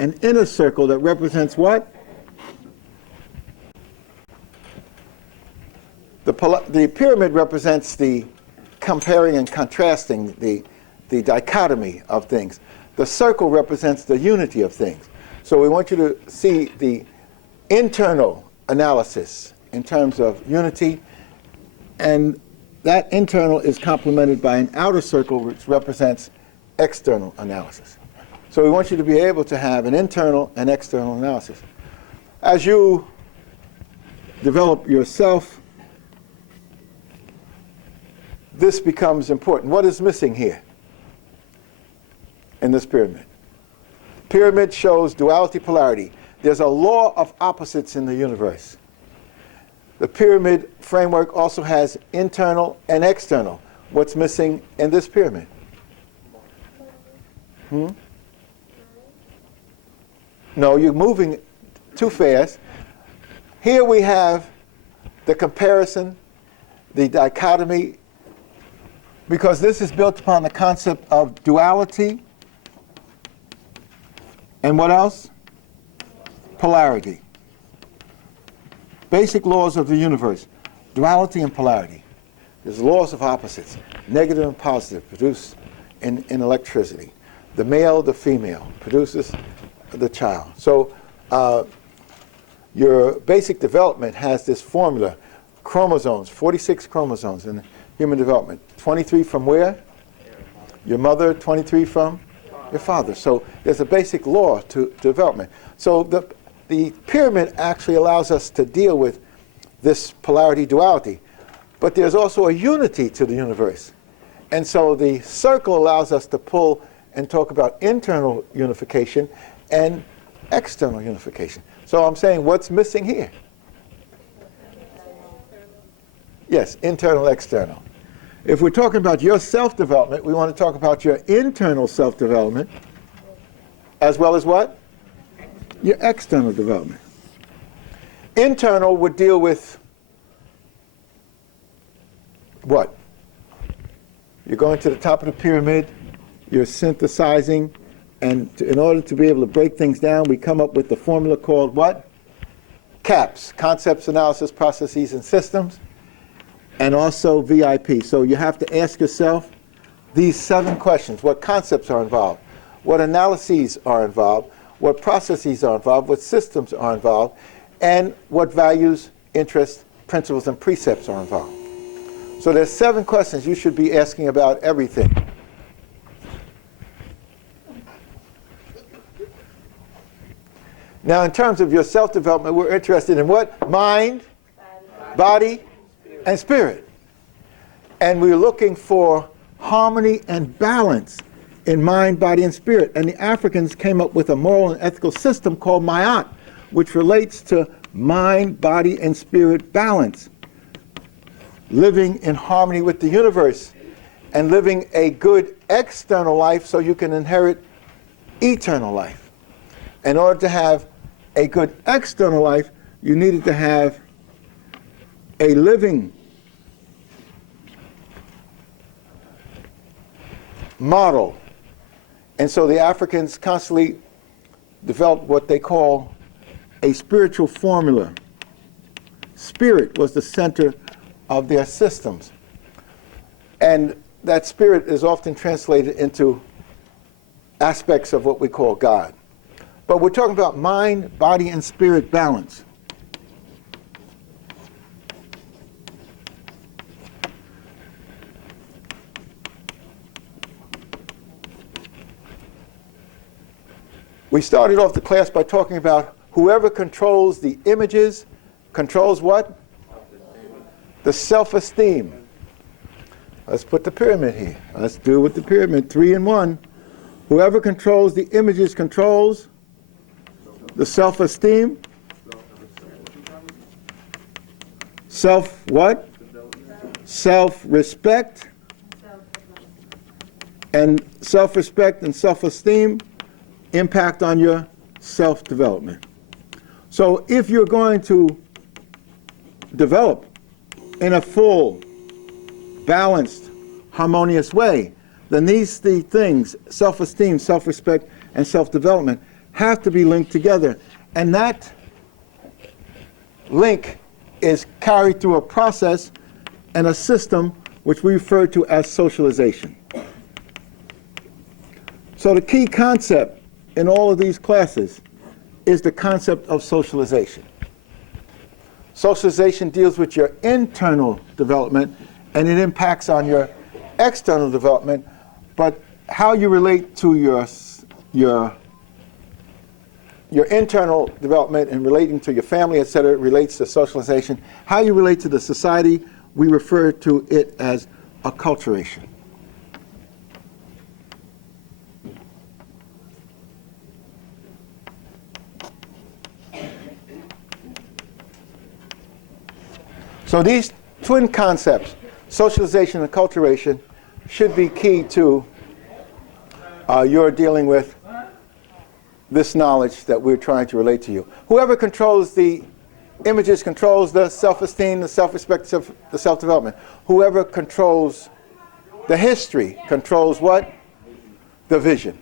an inner circle that represents what? The pyramid represents the comparing and contrasting, the dichotomy of things. The circle represents the unity of things. So we want you to see the internal analysis in terms of unity, and that internal is complemented by an outer circle which represents external analysis. So we want you to be able to have an internal and external analysis. As you develop yourself, this becomes important. What is missing here in this pyramid? Pyramid shows duality, polarity. There's a law of opposites in the universe. The pyramid framework also has internal and external. What's missing in this pyramid? No, you're moving too fast. Here we have the comparison, the dichotomy, because this is built upon the concept of duality and what else? Polarity. Basic laws of the universe, duality and polarity. There's laws of opposites, negative and positive, produced in electricity. The male, the female, produces the child. So your basic development has this formula, chromosomes, 46 chromosomes in human development. 23 from where? Your mother, 23 from your father. So there's a basic law to development. So the pyramid actually allows us to deal with this polarity duality, but there's also a unity to the universe. And so the circle allows us to pull and talk about internal unification and external unification. So I'm saying, what's missing here? Yes, internal, external. If we're talking about your self-development, we want to talk about your internal self-development as well as what? Your external development. Internal would deal with what? You're going to the top of the pyramid, you're synthesizing, and in order to be able to break things down, we come up with the formula called what? CAPS, Concepts, Analysis, Processes, and Systems, and also VIP. So you have to ask yourself these 7 questions. What concepts are involved? What analyses are involved? What processes are involved? What systems are involved? And what values, interests, principles, and precepts are involved? So there's 7 questions you should be asking about everything. Now, in terms of your self-development, we're interested in what? Mind, body, and spirit. And we're looking for harmony and balance in mind, body, and spirit. And the Africans came up with a moral and ethical system called Mayat, which relates to mind, body, and spirit balance. Living in harmony with the universe and living a good external life so you can inherit eternal life. In order to have a good external life, you needed to have a living model. And so the Africans constantly developed what they call a spiritual formula. Spirit was the center of their systems. And that spirit is often translated into aspects of what we call God. But we're talking about mind, body, and spirit balance. We started off the class by talking about whoever controls the images controls what? The self-esteem. Let's put the pyramid here. Let's do it with the pyramid, 3 and 1. Whoever controls the images controls the self-esteem. Self what? Self-respect. And self-respect and self-esteem impact on your self-development. So if you're going to develop in a full, balanced, harmonious way, then these 3 things, self-esteem, self-respect, and self-development, have to be linked together. And that link is carried through a process and a system which we refer to as socialization. So the key concept in all of these classes is the concept of socialization. Socialization deals with your internal development, and it impacts on your external development, but how you relate to your internal development and relating to your family, etc., relates to socialization. How you relate to the society, we refer to it as acculturation. So these twin concepts, socialization and acculturation, should be key to your dealing with this knowledge that we're trying to relate to you. Whoever controls the images controls the self-esteem, the self-respect, the self-development. Whoever controls the history controls what? The vision.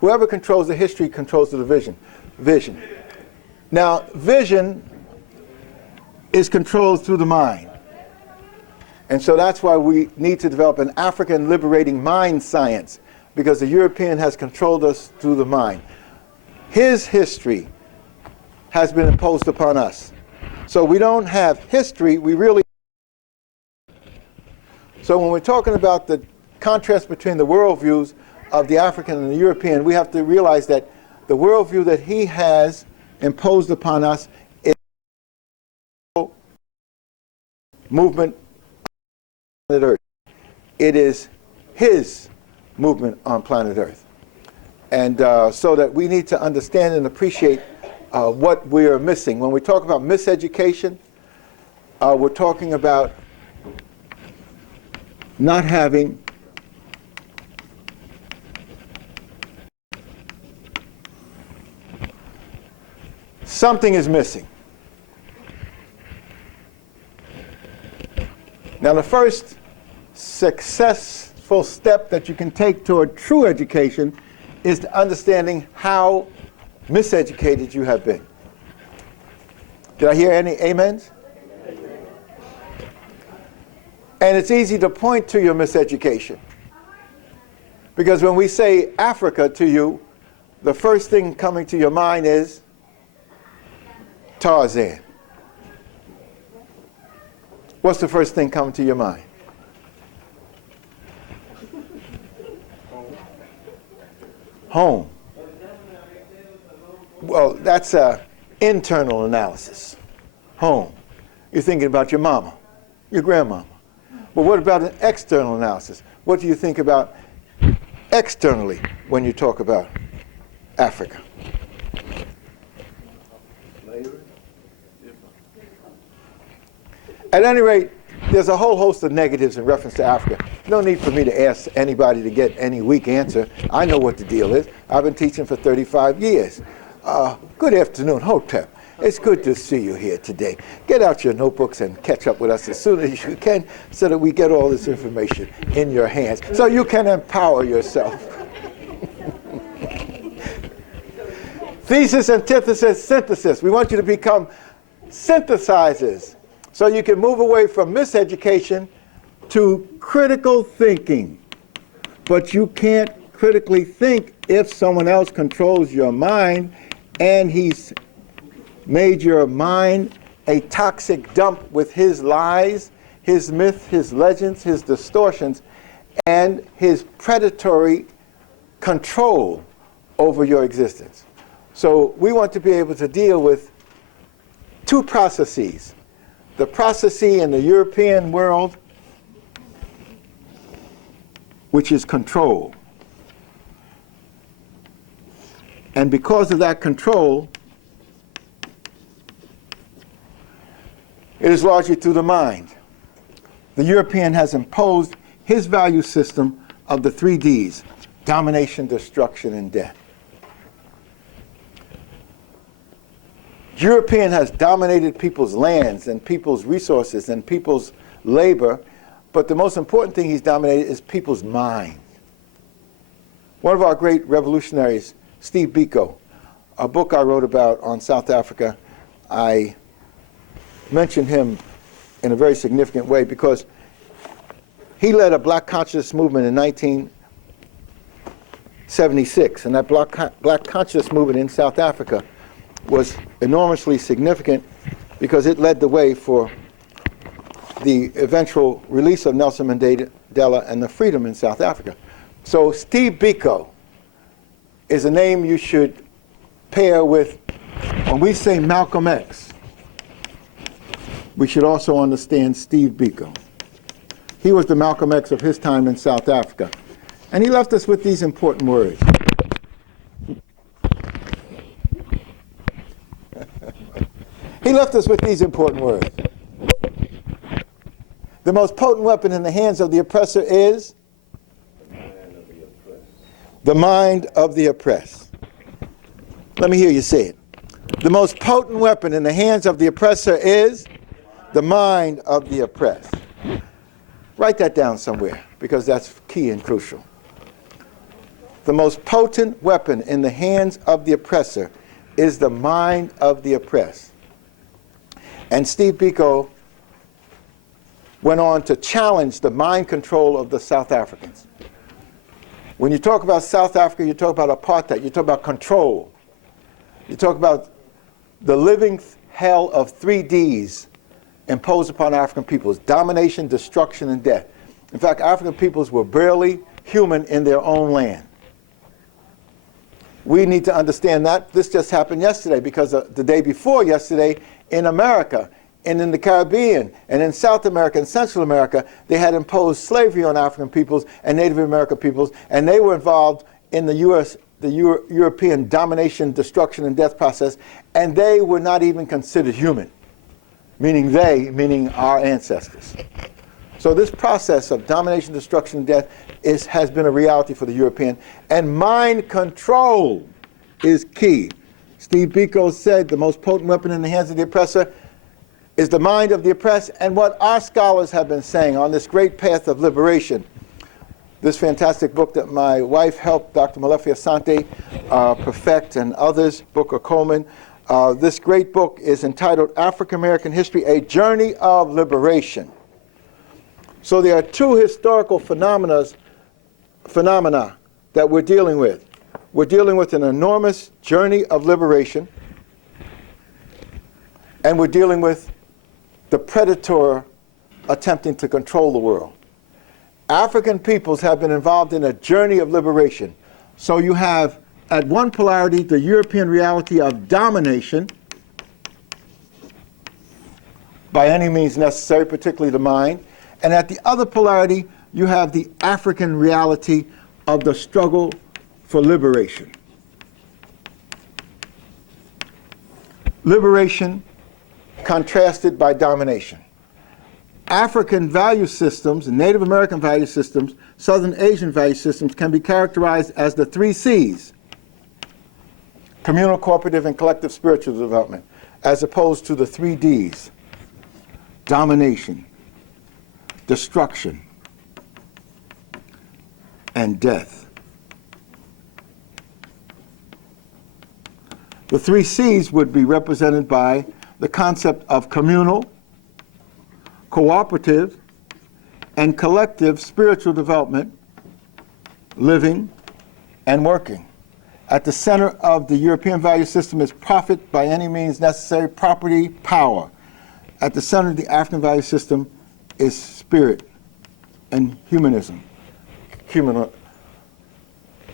Whoever controls the history controls the vision. Now, vision is controlled through the mind. And so that's why we need to develop an African liberating mind science, because the European has controlled us through the mind. His history has been imposed upon us. So we don't have history, we really... So when we're talking about the contrast between the worldviews of the African and the European, we have to realize that the worldview that he has imposed upon us is movement on planet Earth. It is his movement on planet Earth. And so that we need to understand and appreciate what we are missing. When we talk about miseducation, we're talking about not having something is missing. Now, the first successful step that you can take toward true education is to understanding how miseducated you have been. Did I hear any amens? And it's easy to point to your miseducation, because when we say Africa to you, the first thing coming to your mind is Tarzan. What's the first thing coming to your mind? Home. Well, that's an internal analysis. Home. You're thinking about your mama, your grandmama. But what about an external analysis? What do you think about externally when you talk about Africa? At any rate, there's a whole host of negatives in reference to Africa. No need for me to ask anybody to get any weak answer. I know what the deal is. I've been teaching for 35 years. Good afternoon, Hotep. It's good to see you here today. Get out your notebooks and catch up with us as soon as you can so that we get all this information in your hands so you can empower yourself. Thesis, antithesis, synthesis. We want you to become synthesizers so you can move away from miseducation to critical thinking. But you can't critically think if someone else controls your mind and he's made your mind a toxic dump with his lies, his myths, his legends, his distortions, and his predatory control over your existence. So we want to be able to deal with two processes. The process in the European world, which is control. And because of that control, it is largely through the mind. The European has imposed his value system of the 3 Ds: domination, destruction, and death. European has dominated people's lands and people's resources and people's labor, but the most important thing he's dominated is people's mind. One of our great revolutionaries, Steve Biko, a book I wrote about on South Africa, I mentioned him in a very significant way because he led a black consciousness movement in 1976, and that black consciousness movement in South Africa was enormously significant because it led the way for the eventual release of Nelson Mandela and the freedom in South Africa. So Steve Biko is a name you should pair with, when we say Malcolm X, we should also understand Steve Biko. He was the Malcolm X of his time in South Africa. And he left us with these important words. He left us with these important words. The most potent weapon in the hands of the oppressor is the mind of the oppressed. Let me hear you say it. The most potent weapon in the hands of the oppressor is the mind of the oppressed. Write that down somewhere, because that's key and crucial. The most potent weapon in the hands of the oppressor is the mind of the oppressed. And Steve Biko went on to challenge the mind control of the South Africans. When you talk about South Africa, you talk about apartheid, you talk about control. You talk about the living hell of 3 Ds imposed upon African peoples: domination, destruction, and death. In fact, African peoples were barely human in their own land. We need to understand that. This just happened yesterday, because the day before yesterday in America and in the Caribbean and in South America and Central America, they had imposed slavery on African peoples and Native American peoples, and they were involved in the European domination, destruction, and death process, and they were not even considered human, meaning our ancestors. So this process of domination, destruction, and death has been a reality for the European, and mind control is key. Steve Biko said the most potent weapon in the hands of the oppressor is the mind of the oppressed, and what our scholars have been saying on this great path of liberation. This fantastic book that my wife helped Dr. Molefi Asante perfect, and others, Booker Coleman. This great book is entitled African American History, A Journey of Liberation. So there are 2 historical phenomena that we're dealing with. We're dealing with an enormous journey of liberation, and we're dealing with the predator attempting to control the world. African peoples have been involved in a journey of liberation. So you have, at one polarity, the European reality of domination by any means necessary, particularly the mind. And at the other polarity, you have the African reality of the struggle for liberation. Liberation contrasted by domination. African value systems, Native American value systems, Southern Asian value systems can be characterized as the 3 Cs: communal, cooperative, and collective spiritual development, as opposed to the 3 Ds: domination, destruction, and death. The 3 Cs would be represented by the concept of communal, cooperative, and collective spiritual development, living and working. At the center of the European value system is profit by any means necessary, property, power. At the center of the African value system is spirit and humanism,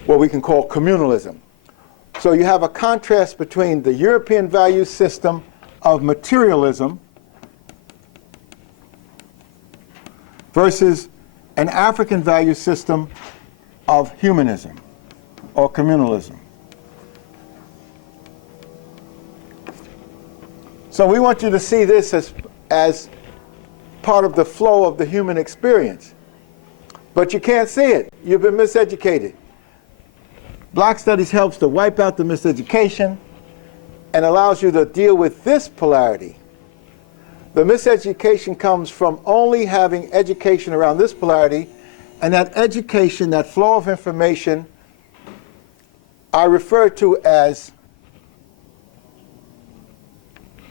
what we can call communalism. So you have a contrast between the European value system of materialism versus an African value system of humanism or communalism. So we want you to see this as part of the flow of the human experience. But you can't see it. You've been miseducated. Black Studies helps to wipe out the miseducation and allows you to deal with this polarity. The miseducation comes from only having education around this polarity, and that education, that flow of information, I refer to as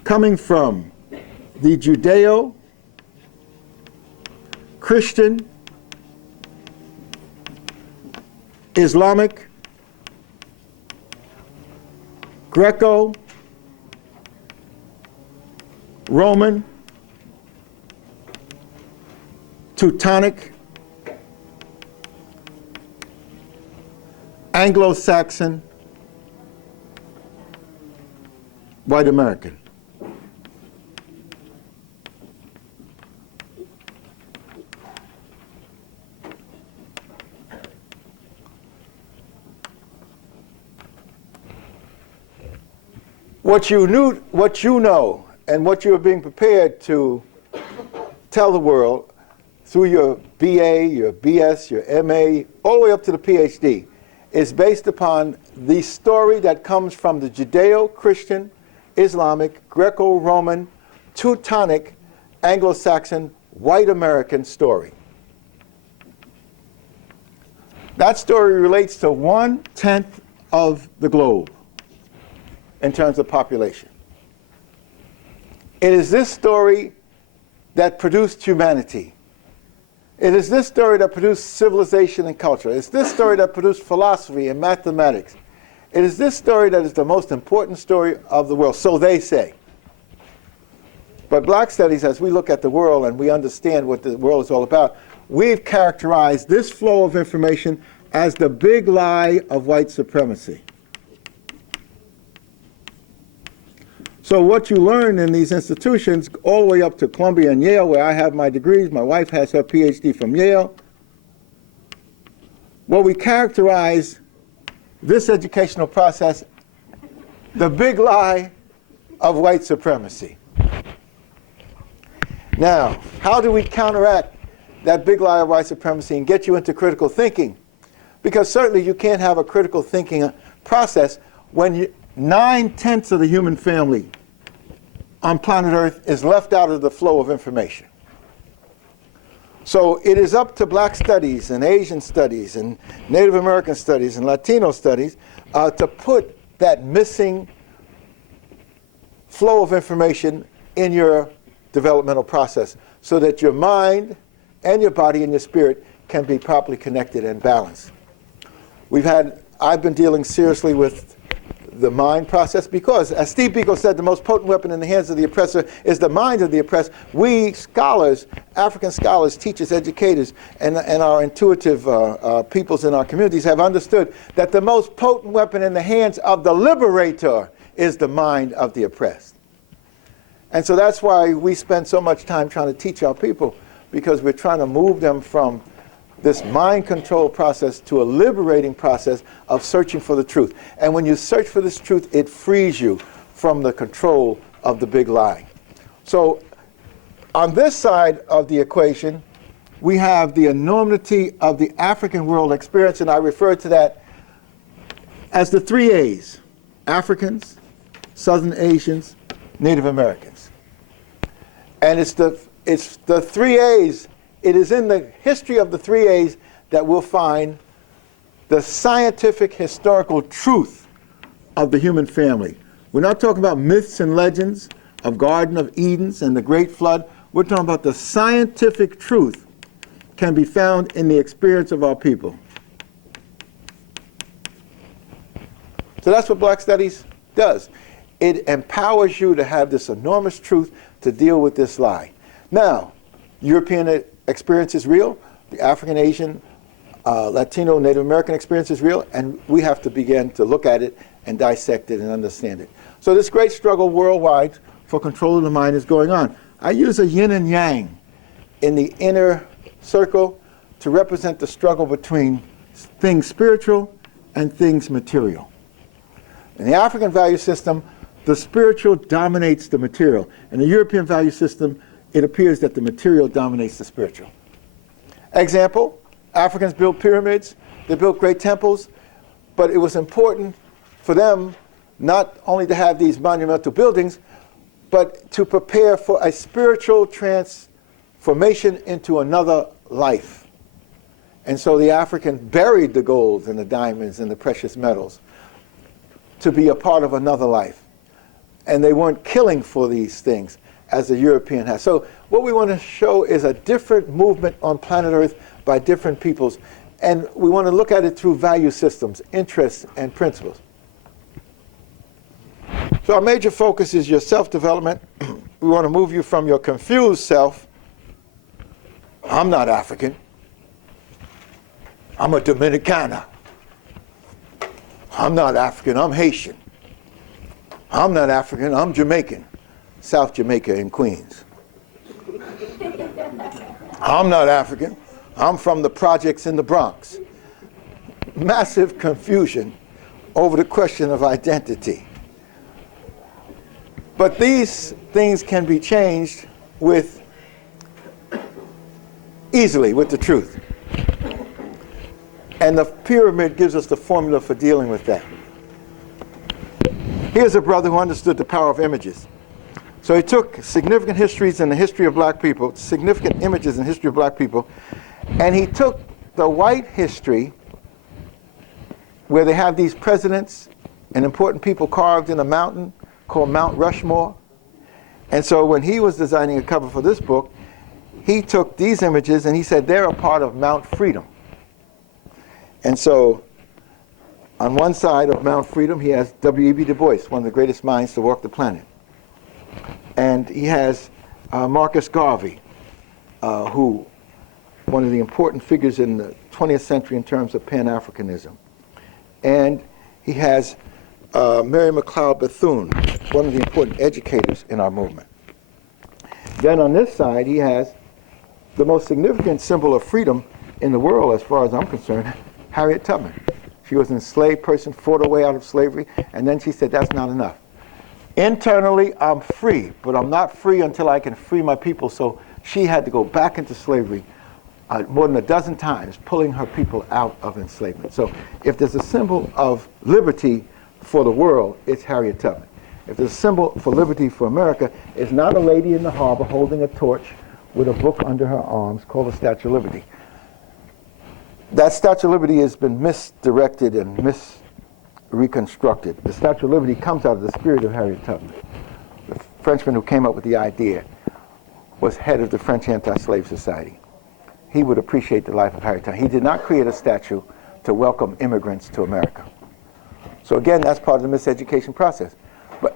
coming from the Judeo-Christian, Islamic, Greco, Roman, Teutonic, Anglo-Saxon, white American. What you know, and what you are being prepared to tell the world through your BA, your BS, your MA, all the way up to the PhD, is based upon the story that comes from the Judeo-Christian, Islamic, Greco-Roman, Teutonic, Anglo-Saxon, white American story. That story relates to 1/10 of the globe in terms of population. It is this story that produced humanity. It is this story that produced civilization and culture. It's this story that produced philosophy and mathematics. It is this story that is the most important story of the world, so they say. But Black Studies, as we look at the world and we understand what the world is all about, we've characterized this flow of information as the big lie of white supremacy. So what you learn in these institutions, all the way up to Columbia and Yale, where I have my degrees, my wife has her PhD from Yale, well, we characterize this educational process the big lie of white supremacy. Now, how do we counteract that big lie of white supremacy and get you into critical thinking? Because certainly you can't have a critical thinking process when 9/10 of the human family on planet Earth is left out of the flow of information. So it is up to Black studies and Asian studies and Native American studies and Latino studies to put that missing flow of information in your developmental process so that your mind and your body and your spirit can be properly connected and balanced. I've been dealing seriously with the mind process because, as Steve Biko said, the most potent weapon in the hands of the oppressor is the mind of the oppressed. We scholars, African scholars, teachers, educators, and our intuitive peoples in our communities have understood that the most potent weapon in the hands of the liberator is the mind of the oppressed. And so that's why we spend so much time trying to teach our people, because we're trying to move them from this mind control process to a liberating process of searching for the truth. And when you search for this truth, it frees you from the control of the big lie. So on this side of the equation, we have the enormity of the African world experience, and I refer to that as the 3 A's: Africans, Southern Asians, Native Americans. And it's the 3 A's. It is in the history of the 3 A's that we'll find the scientific historical truth of the human family. We're not talking about myths and legends of Garden of Edens and the Great Flood. We're talking about the scientific truth can be found in the experience of our people. So that's what Black Studies does. It empowers you to have this enormous truth to deal with this lie. Now, European experience is real. The African, Asian, Latino, Native American experience is real, and we have to begin to look at it and dissect it and understand it. So this great struggle worldwide for control of the mind is going on. I use a yin and yang in the inner circle to represent the struggle between things spiritual and things material. In the African value system, the spiritual dominates the material. In the European value system, it appears that the material dominates the spiritual. Example, Africans built pyramids, they built great temples, but it was important for them not only to have these monumental buildings, but to prepare for a spiritual transformation into another life. And so the African buried the gold and the diamonds and the precious metals to be a part of another life. and they weren't killing for these things as the European has. So what we want to show is a different movement on planet Earth by different peoples, and we want to look at it through value systems, interests, and principles. So our major focus is your self-development. We want to move you from your confused self, I'm not African, I'm a Dominicana. I'm not African, I'm Haitian. I'm not African, I'm Jamaican. South Jamaica in Queens. I'm not African, I'm from the projects in the Bronx. Massive confusion over the question of identity. But these things can be changed easily with the truth. And the pyramid gives us the formula for dealing with that. Here's a brother who understood the power of images. So he took significant histories in the history of black people, significant images in the history of black people, and he took the white history where they have these presidents and important people carved in a mountain called Mount Rushmore. And so when he was designing a cover for this book, he took these images and he said they're a part of Mount Freedom. And so on one side of Mount Freedom, he has W.E.B. Du Bois, one of the greatest minds to walk the planet. And he has Marcus Garvey, who one of the important figures in the 20th century in terms of Pan-Africanism. And he has Mary McLeod Bethune, one of the important educators in our movement. Then on this side, he has the most significant symbol of freedom in the world, as far as I'm concerned, Harriet Tubman. She was an enslaved person, fought her way out of slavery, and then she said, that's not enough. Internally, I'm free, but I'm not free until I can free my people. So she had to go back into slavery more than a dozen times, pulling her people out of enslavement. So if there's a symbol of liberty for the world, it's Harriet Tubman. If there's a symbol for liberty for America, it's not a lady in the harbor holding a torch with a book under her arms called the Statue of Liberty. That Statue of Liberty has been misdirected and reconstructed. The Statue of Liberty comes out of the spirit of Harriet Tubman. The Frenchman who came up with the idea was head of the French Anti-Slave Society. He would appreciate the life of Harriet Tubman. He did not create a statue to welcome immigrants to America. So again, that's part of the miseducation process.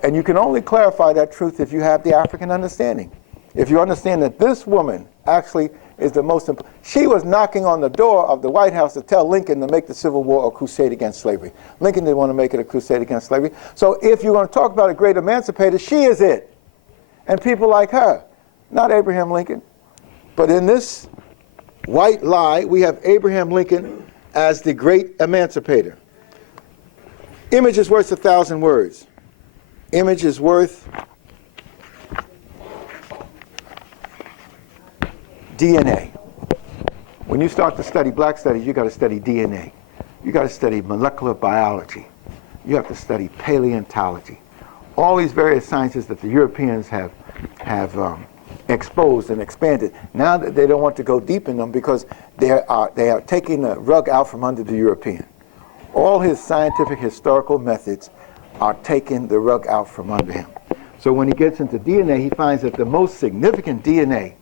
And you can only clarify that truth if you have the African understanding. If you understand that this woman actually is the most important. She was knocking on the door of the White House to tell Lincoln to make the Civil War a crusade against slavery. Lincoln didn't want to make it a crusade against slavery. So if you're going to talk about a great emancipator, she is it. And people like her, not Abraham Lincoln. But in this white lie, we have Abraham Lincoln as the great emancipator. Image is worth 1,000 words. Image is worth DNA. When you start to study black studies, you got to study DNA. You got to study molecular biology. You have to study paleontology. All these various sciences that the Europeans have exposed and expanded. Now that they don't want to go deep in them because they are taking the rug out from under the European. All his scientific historical methods are taking the rug out from under him. So when he gets into DNA, he finds that the most significant DNA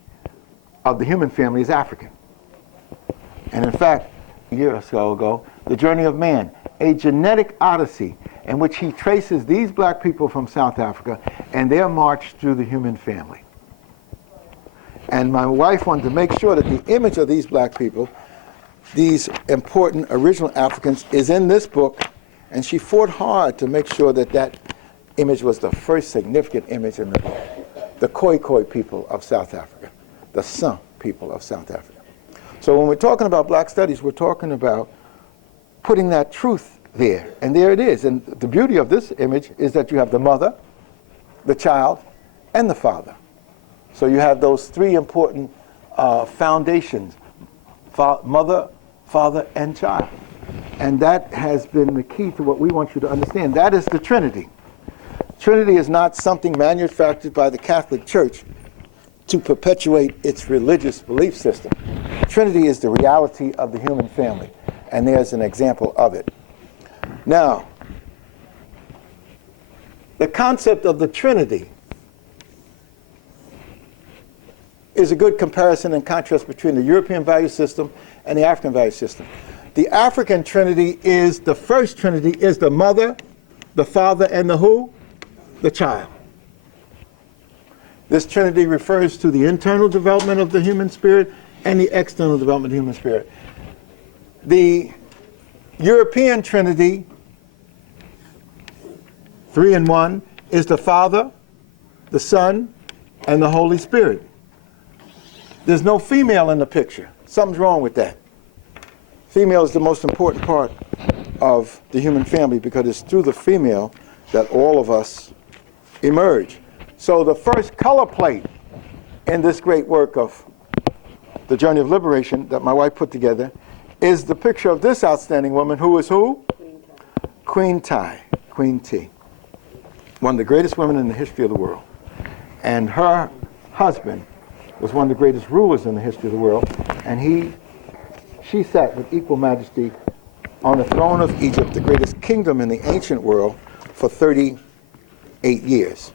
of the human family is African. And in fact, a year or so ago, The Journey of Man, a genetic odyssey in which he traces these black people from South Africa and their march through the human family. And my wife wanted to make sure that the image of these black people, these important original Africans, is in this book, and she fought hard to make sure that that image was the first significant image in the book. The Khoi people of South Africa, the San people of South Africa. So when we're talking about black studies, we're talking about putting that truth there, and there it is. And the beauty of this image is that you have the mother, the child, and the father. So you have those three important foundations, mother, father, and child. And that has been the key to what we want you to understand. That is the Trinity. Trinity is not something manufactured by the Catholic Church to perpetuate its religious belief system. Trinity is the reality of the human family, and there's an example of it. Now, the concept of the Trinity is a good comparison and contrast between the European value system and the African value system. The African Trinity is, the first Trinity is the mother, the father, and the who? The child. This Trinity refers to the internal development of the human spirit and the external development of the human spirit. The European Trinity, 3 in 1, is the Father, the Son, and the Holy Spirit. There's no female in the picture. Something's wrong with that. Female is the most important part of the human family because it's through the female that all of us emerge. So the first color plate in this great work of The Journey of Liberation that my wife put together is the picture of this outstanding woman who is who? Queen Ti, Queen T. One of the greatest women in the history of the world. And her husband was one of the greatest rulers in the history of the world, and she sat with equal majesty on the throne of Egypt, the greatest kingdom in the ancient world, for 38 years.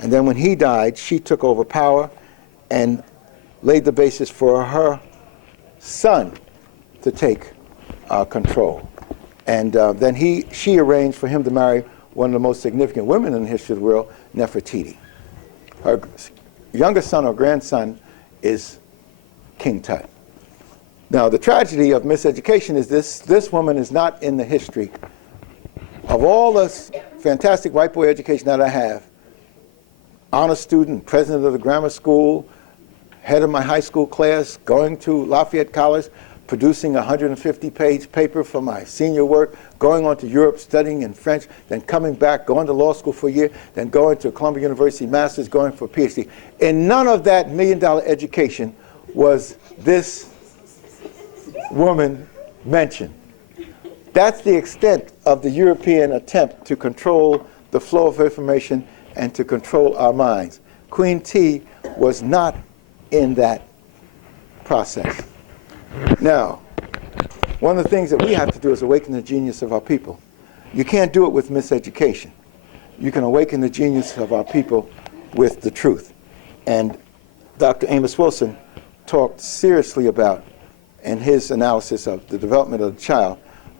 And then when he died, she took over power and laid the basis for her son to take control. And then she arranged for him to marry one of the most significant women in the history of the world, Nefertiti. Her youngest son or grandson is King Tut. Now, the tragedy of miseducation is this woman is not in the history. Of all this fantastic white boy education that I have, honor student, president of the grammar school, head of my high school class, going to Lafayette College, producing a 150-page paper for my senior work, going on to Europe, studying in French, then coming back, going to law school for a year, then going to Columbia University master's, going for a PhD. In none of that million-dollar education was this woman mentioned. That's the extent of the European attempt to control the flow of information and to control our minds. Queen T was not in that process. Now, one of the things that we have to do is awaken the genius of our people. You can't do it with miseducation. You can awaken the genius of our people with the truth. And Dr. Amos Wilson talked seriously about, in his analysis of the development of the child,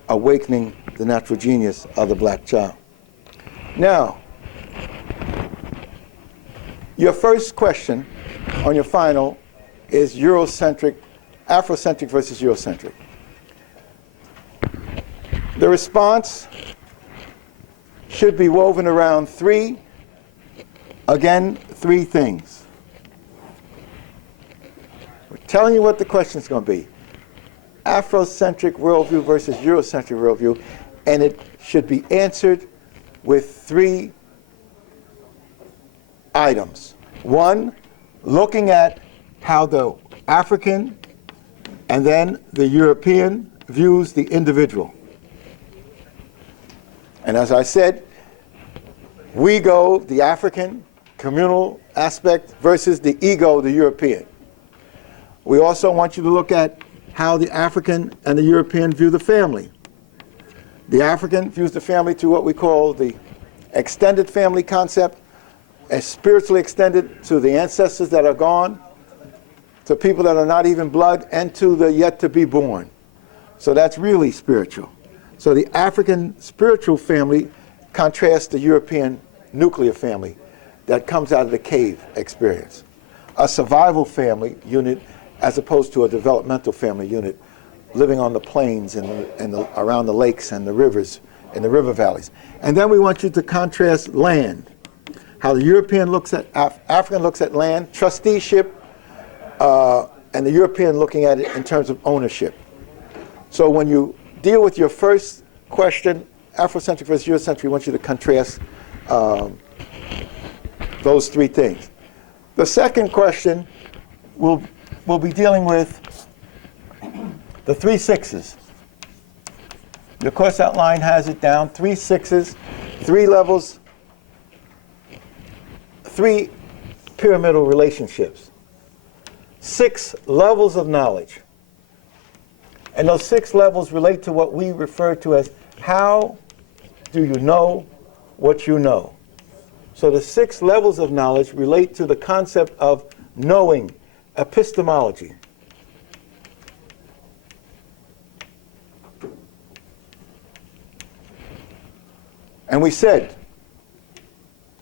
awakening the natural genius of the black child. Now, your first question on your final is Eurocentric, Afrocentric versus Eurocentric. The response should be woven around three things. We're telling you what the question is going to be. Afrocentric worldview versus Eurocentric worldview, and it should be answered with 3 items. 1, looking at how the African and then the European views the individual. And as I said, we go, the African, communal aspect versus the ego, the European. We also want you to look at how the African and the European view the family. The African views the family to what we call the extended family concept, as spiritually extended to the ancestors that are gone, to people that are not even blood, and to the yet to be born. So that's really spiritual. So the African spiritual family contrasts the European nuclear family that comes out of the cave experience. A survival family unit as opposed to a developmental family unit living on the plains and around the lakes and the rivers and the river valleys. And then we want you to contrast land. How the European looks at, African looks at land, trusteeship, and the European looking at it in terms of ownership. So when you deal with your first question, Afrocentric versus Eurocentric, we want you to contrast those 3 things. The second question we'll be dealing with the 3 sixes. Your course outline has it down, 3 sixes, 3 levels, 3 pyramidal relationships, 6 levels of knowledge. And those 6 levels relate to what we refer to as how do you know what you know? So the 6 levels of knowledge relate to the concept of knowing, epistemology. And we said,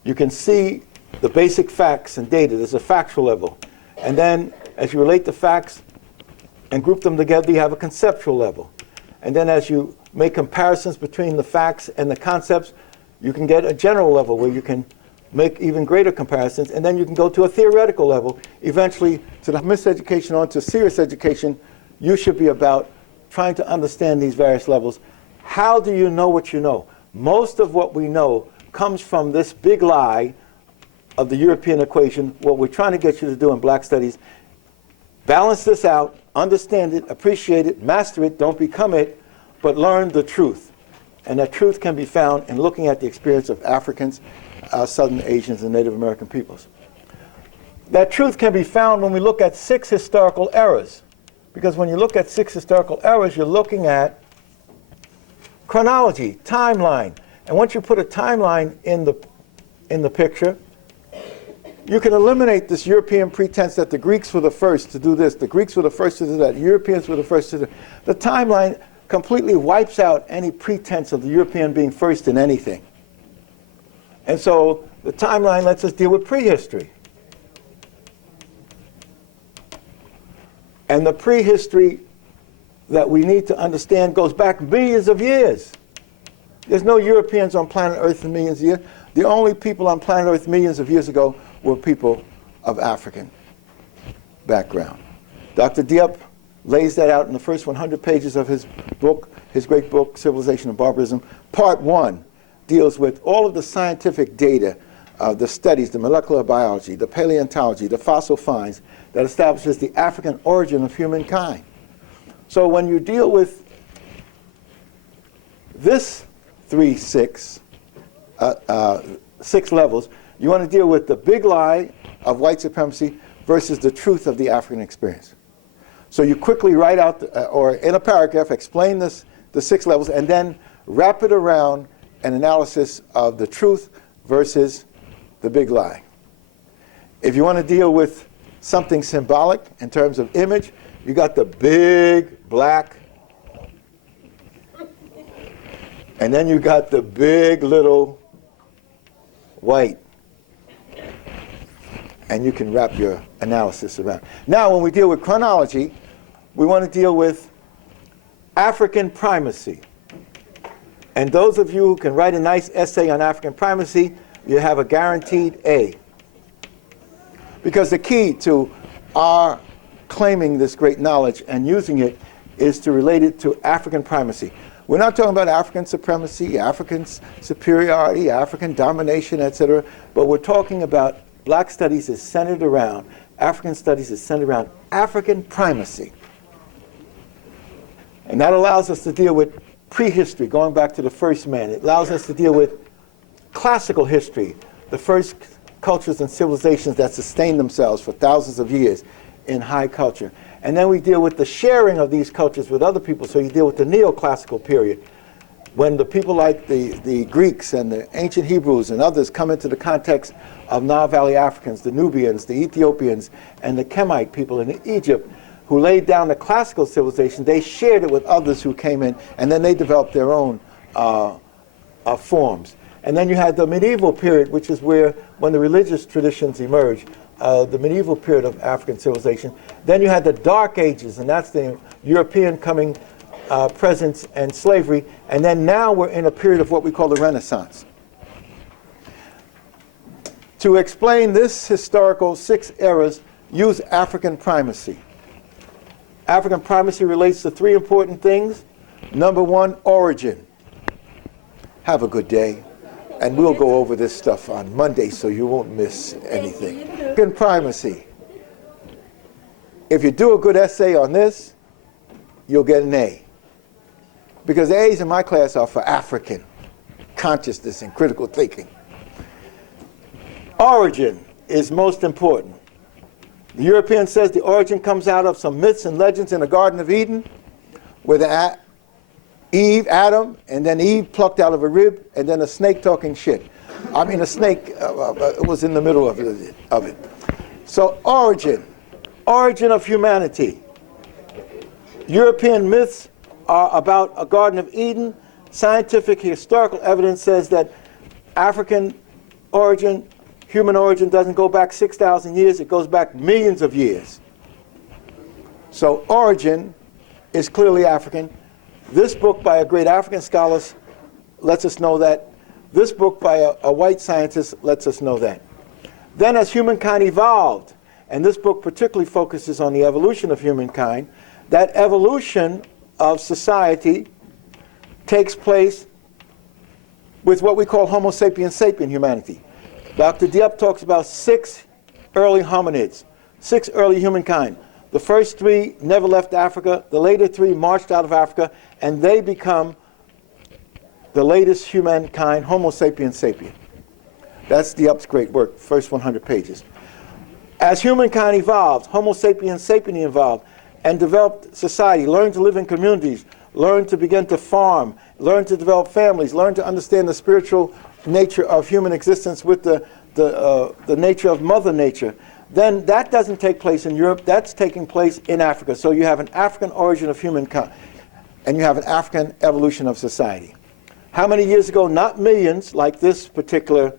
you can see the basic facts and data. There's a factual level. And then as you relate the facts and group them together, you have a conceptual level. And then as you make comparisons between the facts and the concepts, you can get a general level where you can make even greater comparisons. And then you can go to a theoretical level. Eventually, to the miseducation on to serious education, you should be about trying to understand these various levels. How do you know what you know? Most of what we know comes from this big lie of the European equation. What we're trying to get you to do in Black Studies, balance this out, understand it, appreciate it, master it, don't become it, but learn the truth. And that truth can be found in looking at the experience of Africans, Southern Asians, and Native American peoples. That truth can be found when we look at 6 historical eras. Because when you look at 6 historical eras, you're looking at chronology, timeline. And once you put a timeline in the picture, you can eliminate this European pretense that the Greeks were the first to do this, the Greeks were the first to do that, Europeans were the first to do. The timeline completely wipes out any pretense of the European being first in anything. And so the timeline lets us deal with prehistory. And the prehistory that we need to understand goes back millions of years. There's no Europeans on planet Earth in millions of years. The only people on planet Earth millions of years ago were people of African background. Dr. Diop lays that out in the first 100 pages of his book, his great book, Civilization and Barbarism. Part 1 deals with all of the scientific data, the studies, the molecular biology, the paleontology, the fossil finds that establishes the African origin of humankind. So when you deal with this 6 levels, you want to deal with the big lie of white supremacy versus the truth of the African experience. So you quickly write out, or in a paragraph, explain the 6 levels, and then wrap it around an analysis of the truth versus the big lie. If you want to deal with something symbolic in terms of image, you got the big black, and then you got the big little white. And you can wrap your analysis around. Now, when we deal with chronology, we want to deal with African primacy. And those of you who can write a nice essay on African primacy, you have a guaranteed A. Because the key to our claiming this great knowledge and using it is to relate it to African primacy. We're not talking about African supremacy, African superiority, African domination, etc. But we're talking about Black studies is centered around, African studies is centered around African primacy. And that allows us to deal with prehistory, going back to the first man. It allows us to deal with classical history, the first cultures and civilizations that sustained themselves for thousands of years in high culture. And then we deal with the sharing of these cultures with other people. So you deal with the neoclassical period, when the people like the Greeks and the ancient Hebrews and others come into the context of Nile Valley Africans, the Nubians, the Ethiopians, and the Kemite people in Egypt, who laid down the classical civilization. They shared it with others who came in, and then they developed their own forms. And then you had the medieval period, which is when the religious traditions emerged, the medieval period of African civilization. Then you had the Dark Ages, and that's the European coming presence and slavery. And then now we're in a period of what we call the Renaissance. To explain this historical 6 eras, use African primacy. African primacy relates to 3 important things. Number 1, origin. Have a good day. And we'll go over this stuff on Monday so you won't miss anything. African primacy. If you do a good essay on this, you'll get an A. Because the A's in my class are for African consciousness and critical thinking. Origin is most important. The European says the origin comes out of some myths and legends in the Garden of Eden, with Adam, and then Eve plucked out of a rib, and then a snake talking shit. I mean, a snake was in the middle of it. So origin of humanity. European myths are about a Garden of Eden. Scientific historical evidence says that African origin, human origin, doesn't go back 6,000 years. It goes back millions of years. So origin is clearly African. This book by a great African scholar lets us know that. This book by a white scientist lets us know that. Then as humankind evolved, and this book particularly focuses on the evolution of humankind, that evolution of society takes place with what we call Homo sapiens sapien humanity. Dr. Diop talks about 6 early hominids, 6 early humankind. The first 3 never left Africa. The later 3 marched out of Africa, and they become the latest humankind, Homo sapiens sapien. That's Diop's great work, first 100 pages. As humankind evolved, Homo sapiens sapien evolved and developed society, learned to live in communities, learned to begin to farm, learned to develop families, learned to understand the spiritual nature of human existence with the nature of Mother Nature. Then that doesn't take place in Europe, that's taking place in Africa. So you have an African origin of humankind, and you have an African evolution of society. How many years ago? Not millions, like this particular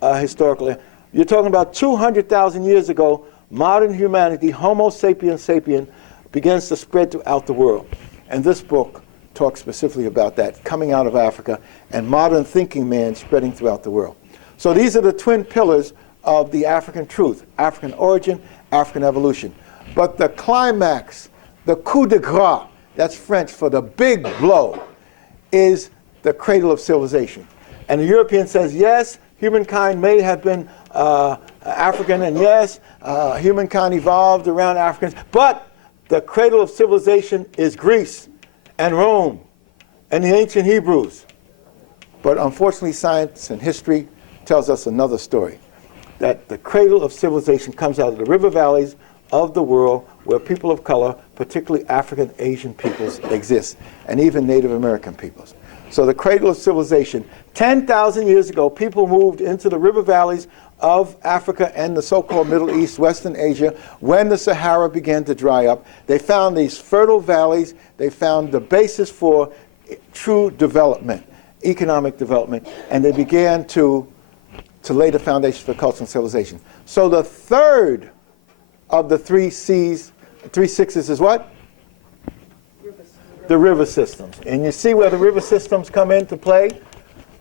historical. You're talking about 200,000 years ago, modern humanity, Homo sapiens sapien, begins to spread throughout the world. And this book talks specifically about that, coming out of Africa and modern thinking man spreading throughout the world. So these are the twin pillars of the African truth: African origin, African evolution. But the climax, the coup de grace, that's French for the big blow, is the cradle of civilization. And the European says, yes, humankind may have been African, and yes, humankind evolved around Africans, but the cradle of civilization is Greece and Rome and the ancient Hebrews. But unfortunately, science and history tells us another story, that the cradle of civilization comes out of the river valleys of the world where people of color, particularly African Asian peoples, exist, and even Native American peoples. So the cradle of civilization, 10,000 years ago, people moved into the river valleys of Africa and the so-called Middle East, Western Asia, when the Sahara began to dry up. They found these fertile valleys. They found the basis for true development, economic development, and they began to lay the foundation for culture and civilization. So the third of the 3 C's, 3 sixes is what? The river systems. And you see where the river systems come into play?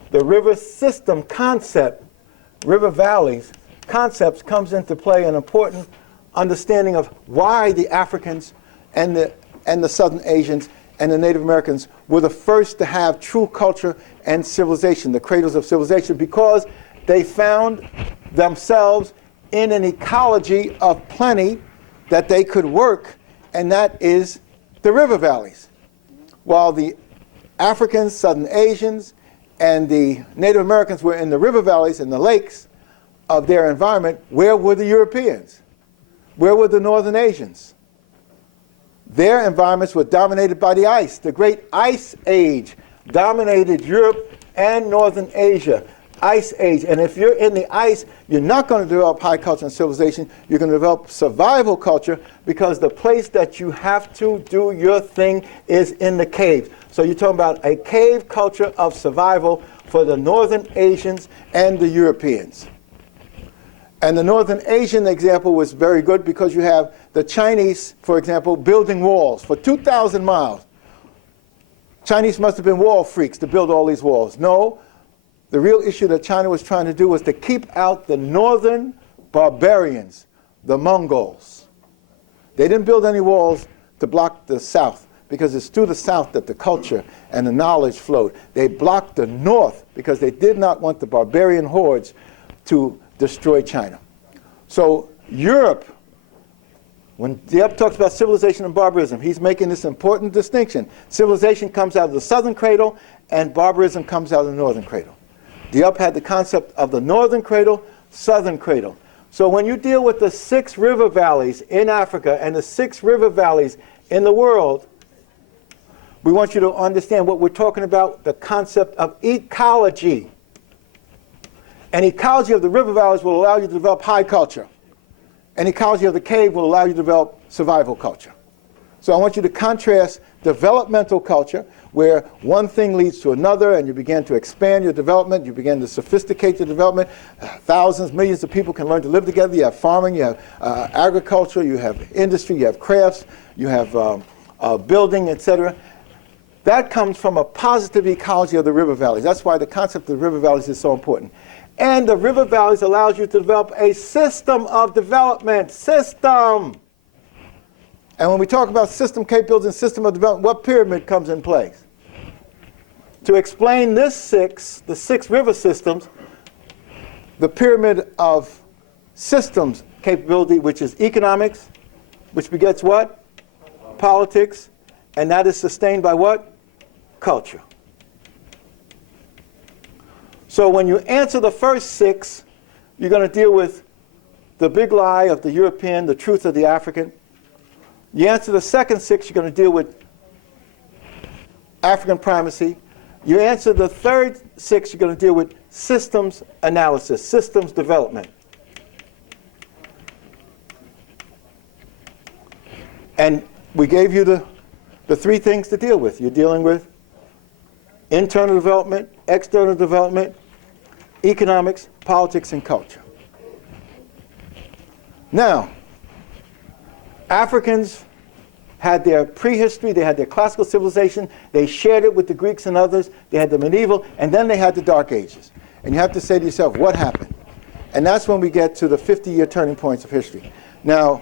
The river system concept, river valleys concepts, comes into play, an important understanding of why the Africans and the Southern Asians and the Native Americans were the first to have true culture and civilization, the cradles of civilization, because they found themselves in an ecology of plenty that they could work, and that is the river valleys. While the Africans, Southern Asians, and the Native Americans were in the river valleys and the lakes of their environment, where were the Europeans? Where were the Northern Asians? Their environments were dominated by the ice. The Great Ice Age dominated Europe and Northern Asia. Ice Age. And if you're in the ice, you're not going to develop high culture and civilization. You're going to develop survival culture, because the place that you have to do your thing is in the cave. So you're talking about a cave culture of survival for the Northern Asians and the Europeans. And the Northern Asian example was very good, because you have the Chinese, for example, building walls for 2,000 miles. Chinese must have been wall freaks to build all these walls. No. The real issue that China was trying to do was to keep out the northern barbarians, the Mongols. They didn't build any walls to block the south, because it's through the south that the culture and the knowledge flowed. They blocked the north because they did not want the barbarian hordes to destroy China. So Europe, when Diop talks about civilization and barbarism, he's making this important distinction. Civilization comes out of the southern cradle, and barbarism comes out of the northern cradle. Diop had the concept of the northern cradle, southern cradle. So when you deal with the 6 river valleys in Africa and the 6 river valleys in the world, we want you to understand what we're talking about, the concept of ecology. An ecology of the river valleys will allow you to develop high culture. An ecology of the cave will allow you to develop survival culture. So I want you to contrast developmental culture, where one thing leads to another, and you begin to expand your development, you begin to sophisticate your development. Thousands, millions of people can learn to live together. You have farming, you have agriculture, you have industry, you have crafts, you have building, etc. That comes from a positive ecology of the river valleys. That's why the concept of the river valleys is so important. And the river valleys allows you to develop a system of development. System! And when we talk about system capabilities and system of development, what pyramid comes in place? To explain the six river systems, the pyramid of systems capability, which is economics, which begets what? Politics, and that is sustained by what? Culture. So when you answer the first six, you're going to deal with the big lie of the European, the truth of the African. You answer the second six, you're going to deal with African primacy. You answer the third six, you're going to deal with systems analysis, systems development. And we gave you the three things to deal with. You're dealing with internal development, external development, economics, politics, and culture. Now, Africans had their prehistory, they had their classical civilization, they shared it with the Greeks and others, they had the medieval, and then they had the Dark Ages. And you have to say to yourself, what happened? And that's when we get to the 50-year turning points of history. Now,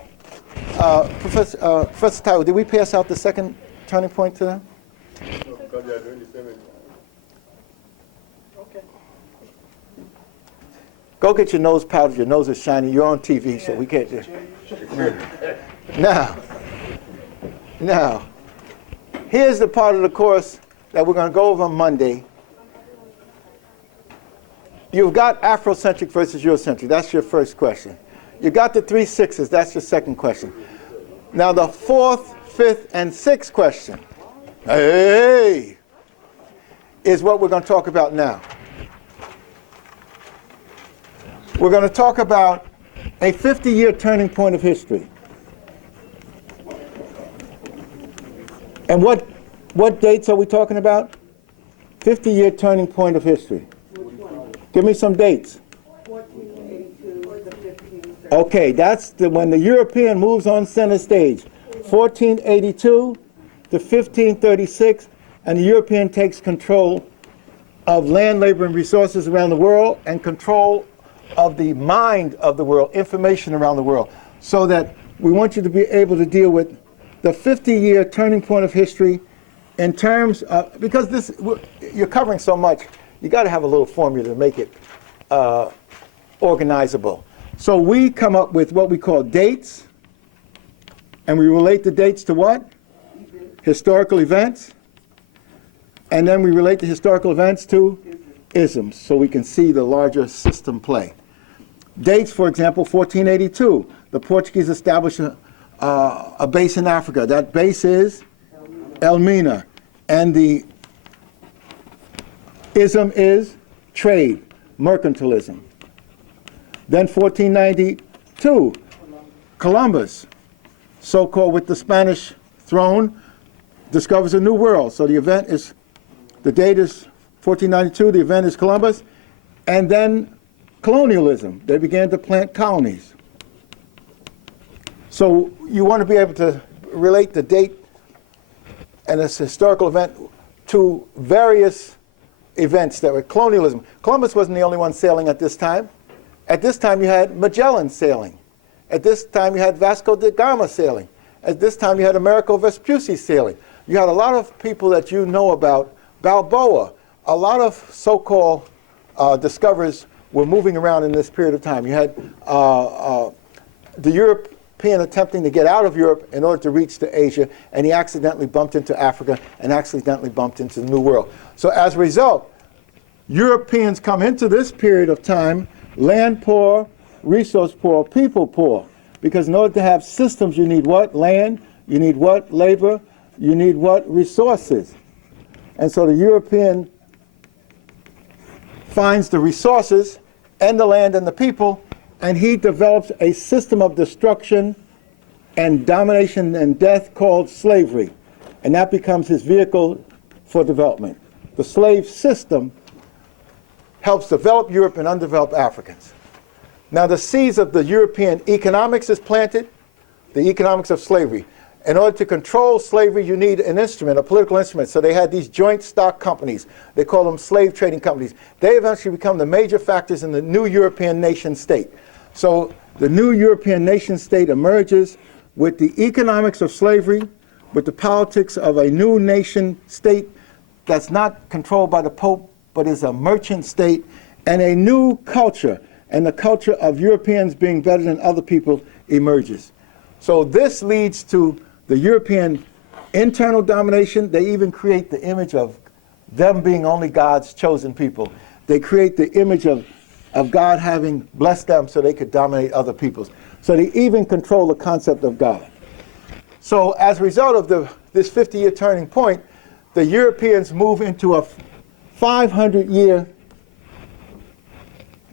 Professor Tyler, did we pass out the second turning point to them? No, because they are doing the same. Okay. Go get your nose powdered, your nose is shiny, you're on TV, so we can't do Now, here's the part of the course that we're going to go over on Monday. You've got Afrocentric versus Eurocentric. That's your first question. You got the 3 sixes. That's your second question. Now, the 4th, 5th, and 6th question, hey, is what we're going to talk about now. We're going to talk about a 50-year turning point of history. And what dates are we talking about? 50-year turning point of history. Give me some dates. 1482 or the 1530. Okay, that's when the European moves on center stage. 1482 to 1536, and the European takes control of land, labor, and resources around the world, and control of the mind of the world, information around the world, so that we want you to be able to deal with the 50-year turning point of history in terms of, because you're covering so much, you got to have a little formula to make it organizable. So we come up with what we call dates, and we relate the dates to what? Historical events. And then we relate the historical events to isms, so we can see the larger system play. Dates, for example, 1482. The Portuguese establish a base in Africa. That base is Elmina. And the ism is trade, mercantilism. Then 1492, Columbus, so-called with the Spanish throne, discovers a new world. So the date is 1492, the event is Columbus. And then colonialism. They began to plant colonies. So you want to be able to relate the date and this historical event to various events that were colonialism. Columbus wasn't the only one sailing at this time. At this time you had Magellan sailing. At this time you had Vasco da Gama sailing. At this time you had Amerigo Vespucci sailing. You had a lot of people that you know about, Balboa. A lot of so-called discoverers were moving around in this period of time. You had the European attempting to get out of Europe in order to reach to Asia, and he accidentally bumped into Africa and accidentally bumped into the New World. So as a result, Europeans come into this period of time land poor, resource poor, people poor. Because in order to have systems, you need what? Land. You need what? Labor. You need what? Resources. And so the European finds the resources and the land and the people, and he develops a system of destruction and domination and death called slavery. And that becomes his vehicle for development. The slave system helps develop Europe and undeveloped Africans. Now the seeds of the European economics is planted, the economics of slavery. In order to control slavery, you need an instrument, a political instrument. So they had these joint stock companies. They call them slave trading companies. They eventually become the major factors in the new European nation state. So the new European nation state emerges with the economics of slavery, with the politics of a new nation state that's not controlled by the Pope, but is a merchant state, and a new culture, and the culture of Europeans being better than other people emerges. So this leads to the European internal domination. They even create the image of them being only God's chosen people. They create the image of God having blessed them so they could dominate other peoples. So they even control the concept of God. So as a result of this 50-year turning point, the Europeans move into a 500-year...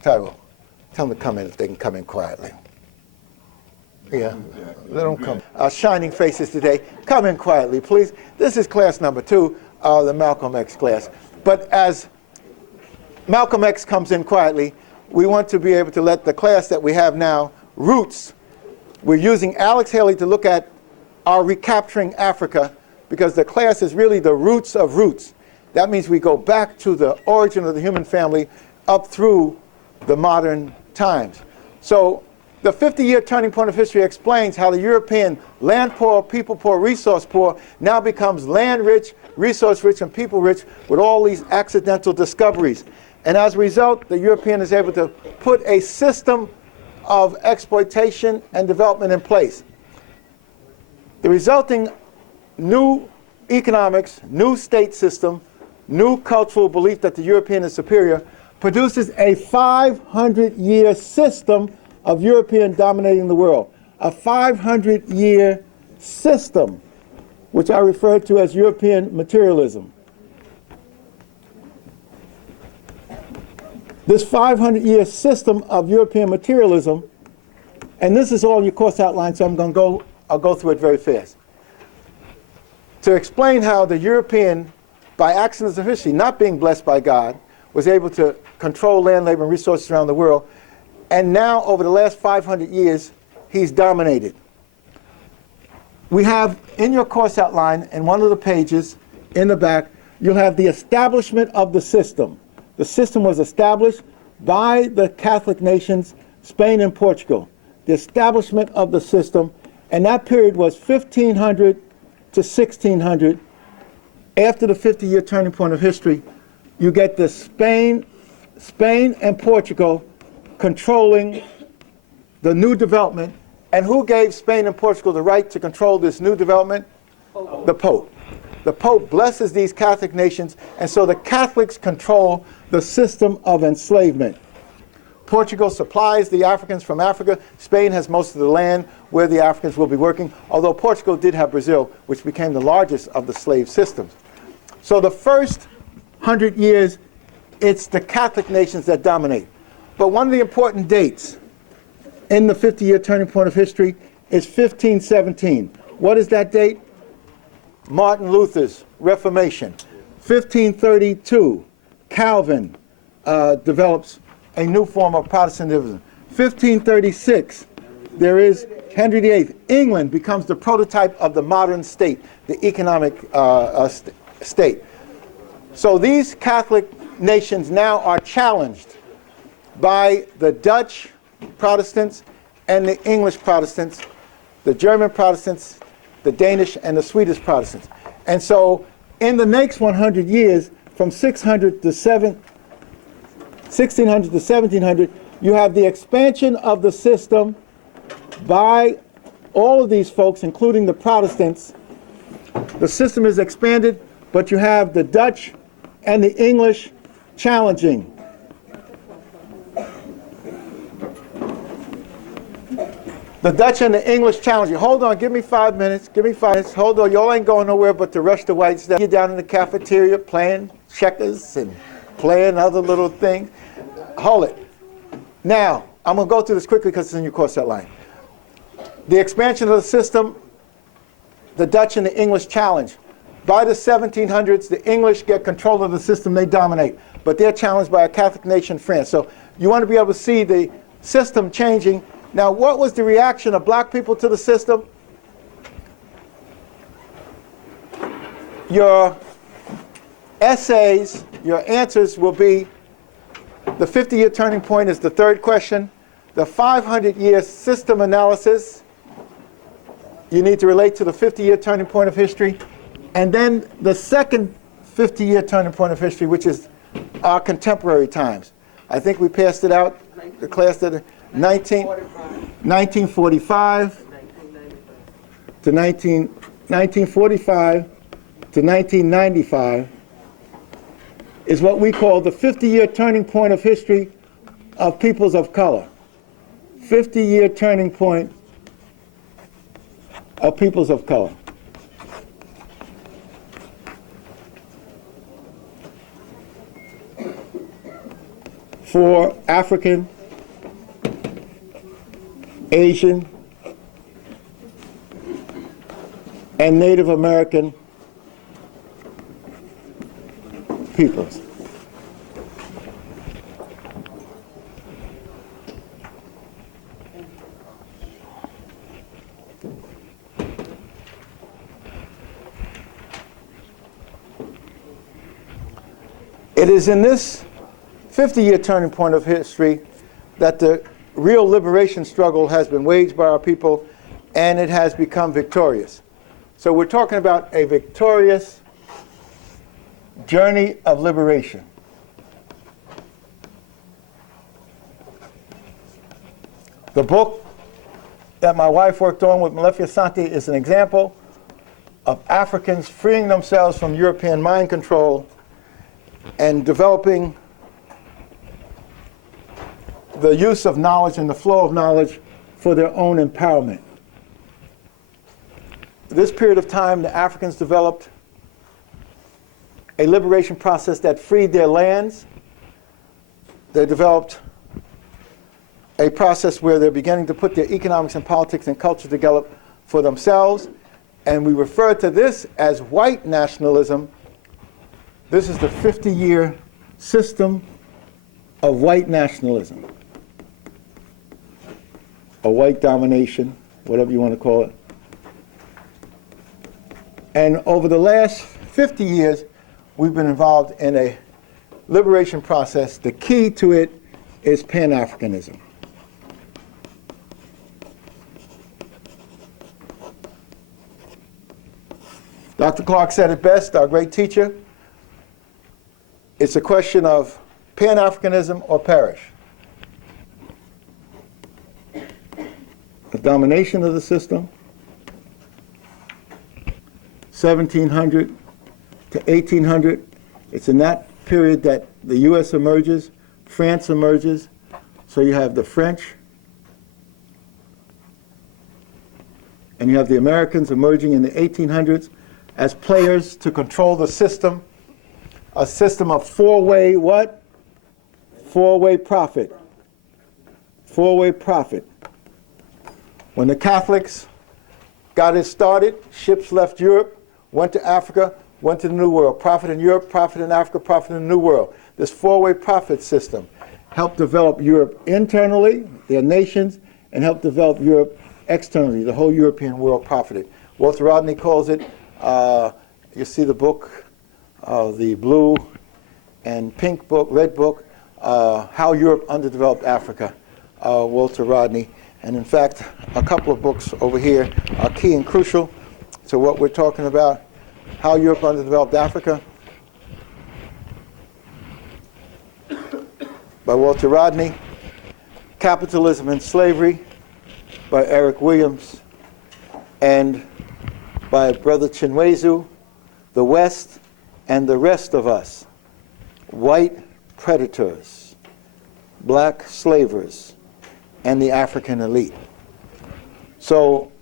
Tell them to come in if they can come in quietly. Yeah, let them come. Our shining faces today, come in quietly, please. This is class number 2, the Malcolm X class. But as Malcolm X comes in quietly, we want to be able to let the class that we have now, Roots, we're using Alex Haley to look at our recapturing Africa, because the class is really the roots of roots. That means we go back to the origin of the human family up through the modern times. So the 50-year turning point of history explains how the European land poor, people poor, resource poor now becomes land rich, resource rich, and people rich with all these accidental discoveries. And as a result, the European is able to put a system of exploitation and development in place. The resulting new economics, new state system, new cultural belief that the European is superior produces a 500-year system of European dominating the world. A 500-year system, which I refer to as European materialism. This 500-year system of European materialism, and this is all your course outline, so I'll go through it very fast. To explain how the European, by accidents of history, not being blessed by God, was able to control land, labor, and resources around the world. And now, over the last 500 years, he's dominated. We have, in your course outline, in one of the pages in the back, you'll have the establishment of the system. The system was established by the Catholic nations, Spain and Portugal. The establishment of the system, and that period was 1500 to 1600. After the 50-year turning point of history, you get the Spain and Portugal controlling the new development. And who gave Spain and Portugal the right to control this new development? The Pope. The Pope blesses these Catholic nations, and so the Catholics control the system of enslavement. Portugal supplies the Africans from Africa. Spain has most of the land where the Africans will be working, although Portugal did have Brazil, which became the largest of the slave systems. So the first 100 years, it's the Catholic nations that dominate. But one of the important dates in the 50-year turning point of history is 1517. What is that date? Martin Luther's Reformation. 1532, Calvin develops a new form of Protestantism. 1536, there is Henry VIII. England becomes the prototype of the modern state, the economic state. So these Catholic nations now are challenged by the Dutch Protestants and the English Protestants, the German Protestants, the Danish and the Swedish Protestants. And so in the next 100 years, from 1600 to 1700, you have the expansion of the system by all of these folks, including the Protestants. The system is expanded, but you have the Dutch and the English challenging. The Dutch and the English challenging. Hold on, give me 5 minutes. Give me 5 minutes. Hold on, y'all ain't going nowhere but to rush the whites down. You're down in the cafeteria playing checkers and playing other little things. Hold it. Now, I'm going to go through this quickly because it's in your course outline. The expansion of the system, the Dutch and the English challenge. By the 1700s, the English get control of the system, they dominate. But they're challenged by a Catholic nation, France. So you want to be able to see the system changing. Now, what was the reaction of black people to the system? Your essays, your answers will be, the 50-year turning point is the third question. The 500-year system analysis, you need to relate to the 50-year turning point of history. And then the second 50-year turning point of history, which is our contemporary times. I think we passed it out, the class that 1945 to 1945 to 1995 is what we call the 50-year turning point of history of peoples of color. 50-year turning point of peoples of color. For African, Asian, and Native American peoples. It is in this 50-year turning point of history that the real liberation struggle has been waged by our people, and it has become victorious. So we're talking about a victorious journey of liberation. The book that my wife worked on with Malefica Santi is an example of Africans freeing themselves from European mind control and developing the use of knowledge and the flow of knowledge for their own empowerment. This period of time, the Africans developed a liberation process that freed their lands. They developed a process where they're beginning to put their economics and politics and culture together for themselves. And we refer to this as white nationalism. This is the 50-year system of white nationalism, or white domination, whatever you want to call it. And over the last 50 years, we've been involved in a liberation process. The key to it is Pan-Africanism. Dr. Clarke said it best, our great teacher. It's a question of Pan-Africanism or perish. The domination of the system, 1700 to 1800. It's in that period that the U.S. emerges, France emerges. So you have the French, and you have the Americans emerging in the 1800s as players to control the system, a system of four-way what? Four-way profit. Four-way profit. When the Catholics got it started, ships left Europe, went to Africa, went to the New World. Profit in Europe, profit in Africa, profit in the New World. This four-way profit system helped develop Europe internally, their nations, and helped develop Europe externally. The whole European world profited. Walter Rodney calls it, you see the book, the blue and pink book, red book, How Europe Underdeveloped Africa, Walter Rodney. And in fact, a couple of books over here are key and crucial to what we're talking about. How Europe Underdeveloped Africa by Walter Rodney. Capitalism and Slavery by Eric Williams. And by Brother Chinwezu, The West and the Rest of Us. White Predators, Black Slavers, and the African Elite. So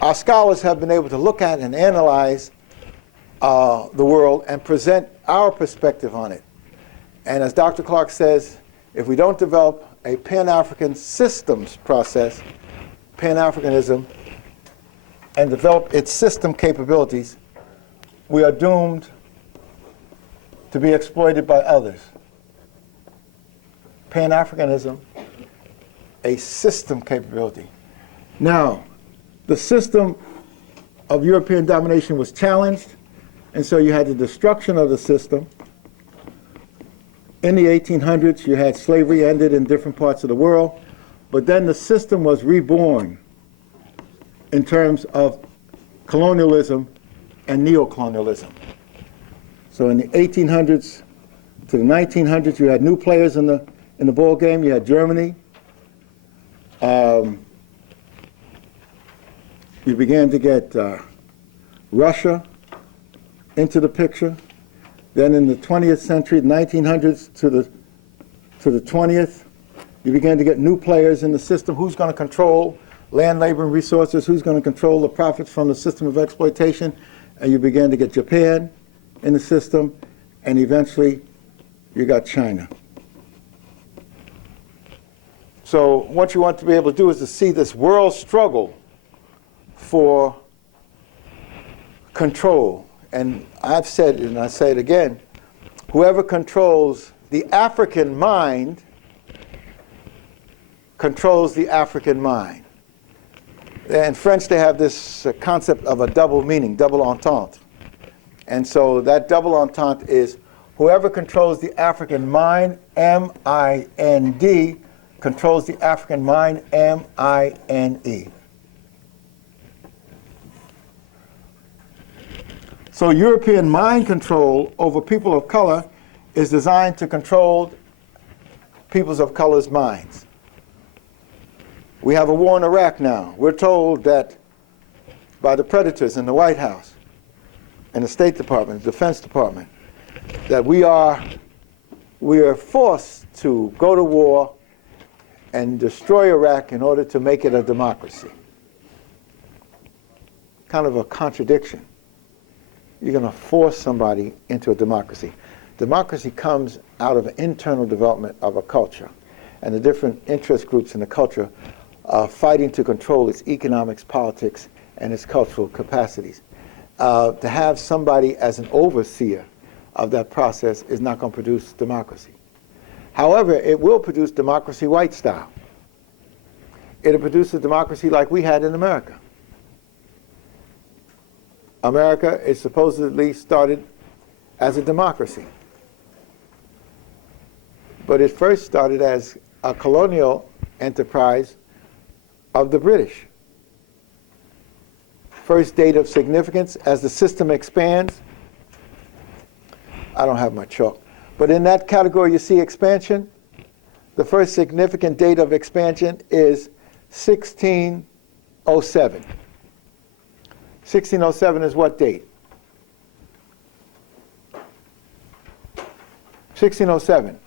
our scholars have been able to look at and analyze the world and present our perspective on it. And as Dr. Clarke says, if we don't develop a Pan-African systems process, Pan-Africanism, and develop its system capabilities, we are doomed to be exploited by others. Pan-Africanism, a system capability. Now, the system of European domination was challenged, and so you had the destruction of the system. In the 1800s, you had slavery ended in different parts of the world, but then the system was reborn in terms of colonialism and neocolonialism. So in the 1800s to the 1900s, you had new players in the ball game. You had Germany. You began to get Russia into the picture. Then in the 20th century, 1900s to the 20th, you began to get new players in the system. Who's going to control land, labor, and resources? Who's going to control the profits from the system of exploitation? And you began to get Japan in the system, and eventually you got China. So what you want to be able to do is to see this world struggle for control. And I've said it, and I say it again, whoever controls the African mind controls the African mind. In French, they have this concept of a double meaning, double entente. And so that double entente is whoever controls the African mind, M-I-N-D, controls the African mind, M-I-N-E. So European mind control over people of color is designed to control peoples of color's minds. We have a war in Iraq now. We're told that by the predators in the White House and the State Department, the Defense Department, that we are forced to go to war and destroy Iraq in order to make it a democracy. Kind of a contradiction. You're going to force somebody into a democracy. Democracy comes out of an internal development of a culture, and the different interest groups in the culture are fighting to control its economics, politics, and its cultural capacities. To have somebody as an overseer of that process is not going to produce democracy. However, it will produce democracy white style. It'll produce a democracy like we had in America. America is supposedly started as a democracy. But it first started as a colonial enterprise of the British. First date of significance as the system expands. I don't have my chalk. But in that category you see expansion. The first significant date of expansion is 1607. 1607 is what date? 1607.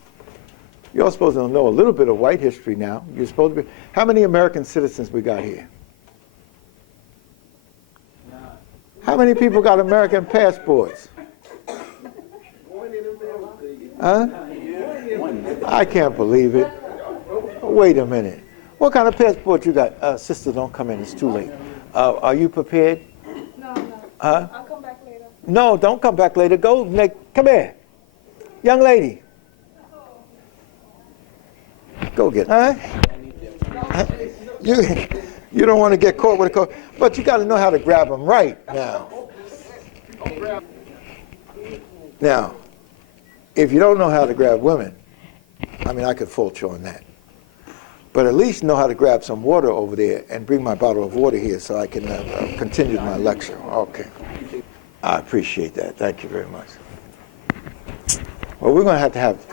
You're supposed to know a little bit of white history now. You're supposed to be. How many American citizens we got here? How many people got American passports? Huh? I can't believe it. Wait a minute. What kind of passport you got? Sister, don't come in. It's too late. Are you prepared? No. Huh? I'll come back later. No, don't come back later. Go, come here. Young lady. Go get it. Huh? You don't want to get caught with a coat, but you got to know how to grab them right now. Now, if you don't know how to grab women, I mean, I could fault you on that. But at least know how to grab some water over there and bring my bottle of water here so I can continue my lecture. Okay. I appreciate that. Thank you very much. Well, we're going to have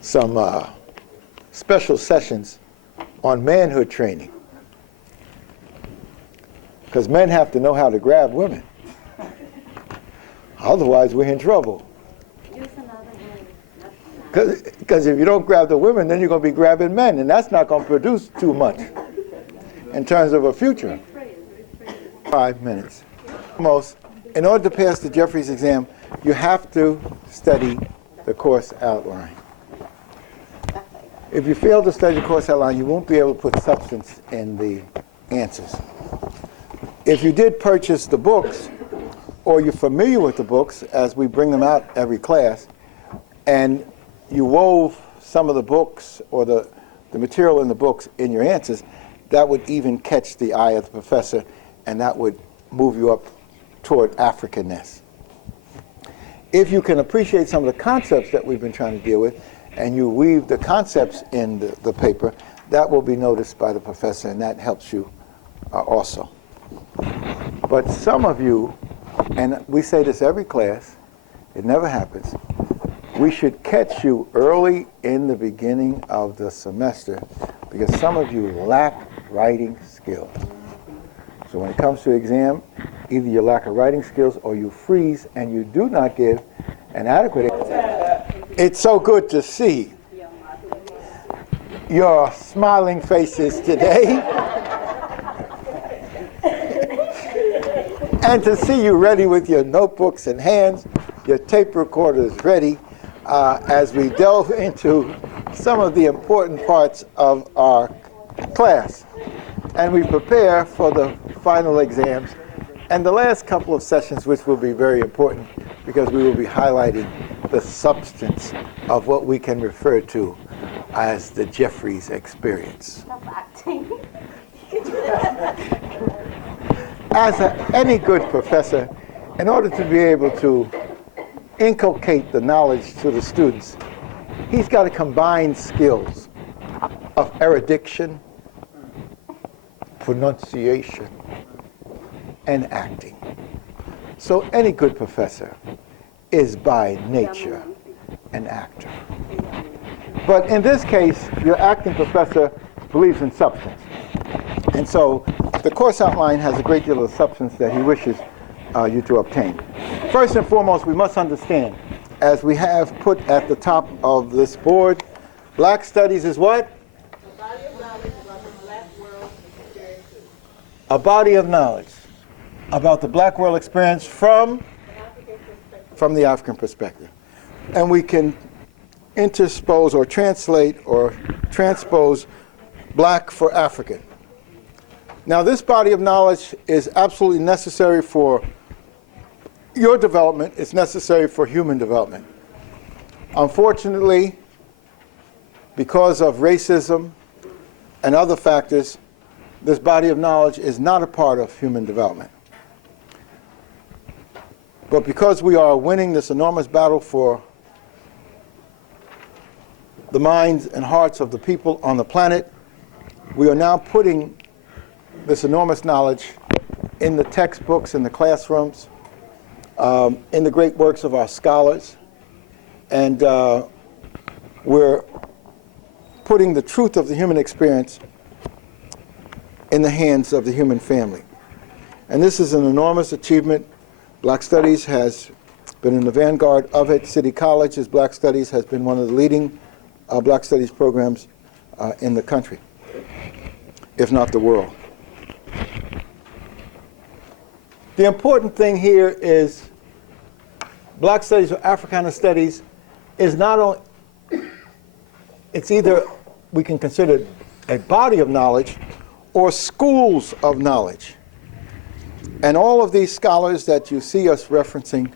some special sessions on manhood training. Because men have to know how to grab women. Otherwise, we're in trouble. Because if you don't grab the women, then you're going to be grabbing men, and that's not going to produce too much in terms of a future. 5 minutes. Almost. In order to pass the Jeffries exam, you have to study the course outline. If you fail to study the course outline, you won't be able to put substance in the answers. If you did purchase the books, or you're familiar with the books, as we bring them out every class, and you wove some of the books or the material in the books in your answers, that would even catch the eye of the professor, and that would move you up toward Africanness. If you can appreciate some of the concepts that we've been trying to deal with, and you weave the concepts in the paper, that will be noticed by the professor, and that helps you also. But some of you, and we say this every class, it never happens, we should catch you early in the beginning of the semester, because some of you lack writing skills. So when it comes to exam, either you lack of writing skills or you freeze and you do not give an adequate. It's so good to see your smiling faces today and to see you ready with your notebooks in hands, your tape recorders ready, as we delve into some of the important parts of our class. And we prepare for the final exams and the last couple of sessions, which will be very important because we will be highlighting the substance of what we can refer to as the Jeffries experience. As any good professor, in order to be able to inculcate the knowledge to the students, he's got to combine skills of erudition, pronunciation, and acting. So any good professor is by nature an actor. But in this case, your acting professor believes in substance. And so the course outline has a great deal of substance that he wishes you to obtain. First and foremost, we must understand, as we have put at the top of this board, Black Studies is what? A body of knowledge about the black world experience from the African perspective. And we can interpose or translate or transpose black for African. Now, this body of knowledge is absolutely necessary for your development. It's necessary for human development. Unfortunately, because of racism and other factors, this body of knowledge is not a part of human development. But because we are winning this enormous battle for the minds and hearts of the people on the planet, we are now putting this enormous knowledge in the textbooks, in the classrooms, in the great works of our scholars, and we're putting the truth of the human experience in the hands of the human family. And this is an enormous achievement. Black Studies has been in the vanguard of it. City College's Black Studies has been one of the leading Black Studies programs in the country, if not the world. The important thing here is Black Studies or Africana Studies is not only, it's either we can consider a body of knowledge or schools of knowledge. And all of these scholars that you see us referencing,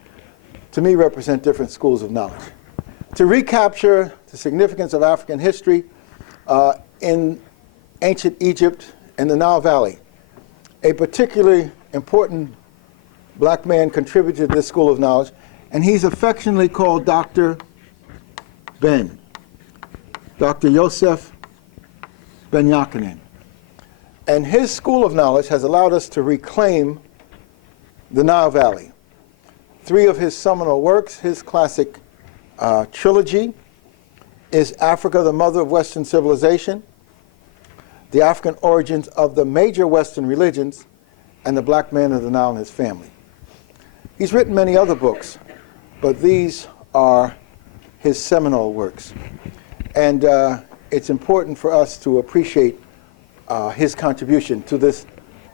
to me, represent different schools of knowledge. To recapture the significance of African history in ancient Egypt and the Nile Valley, a particularly important black man contributed to this school of knowledge, and he's affectionately called Dr. Ben, Dr. Yosef Ben Yakinen. And his school of knowledge has allowed us to reclaim the Nile Valley. 3 of his seminal works, his classic trilogy, is Africa, the Mother of Western Civilization, The African Origins of the Major Western Religions, and The Black Man of the Nile and His Family. He's written many other books, but these are his seminal works. And it's important for us to appreciate his contribution to this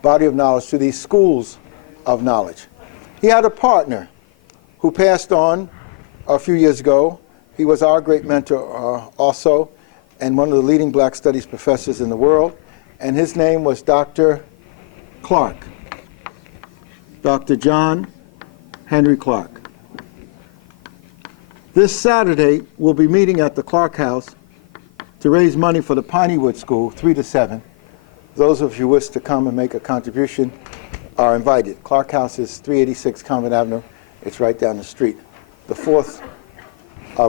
body of knowledge, to these schools of knowledge. He had a partner who passed on a few years ago. He was our great mentor also, and one of the leading black studies professors in the world, and his name was Dr. Clarke, Dr. John Henry Clarke. This Saturday, we'll be meeting at the Clarke House to raise money for the Pineywood School, 3 to 7. Those of you who wish to come and make a contribution are invited. Clarke House is 386 Convent Avenue. It's right down the street. The fourth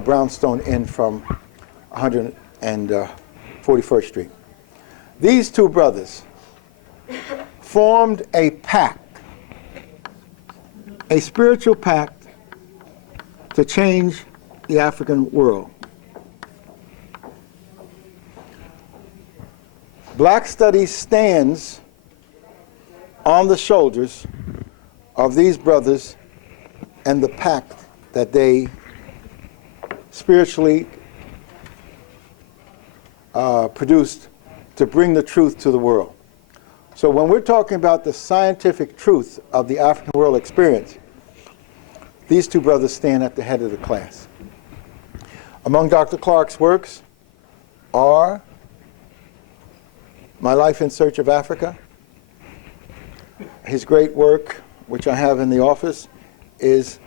brownstone inn from 141st Street. These two brothers formed a pact, a spiritual pact to change the African world. Black Studies stands on the shoulders of these brothers and the pact that they spiritually produced to bring the truth to the world. So when we're talking about the scientific truth of the African world experience, these two brothers stand at the head of the class. Among Dr. Clarke's works are My Life in Search of Africa. His great work, which I have in the office, is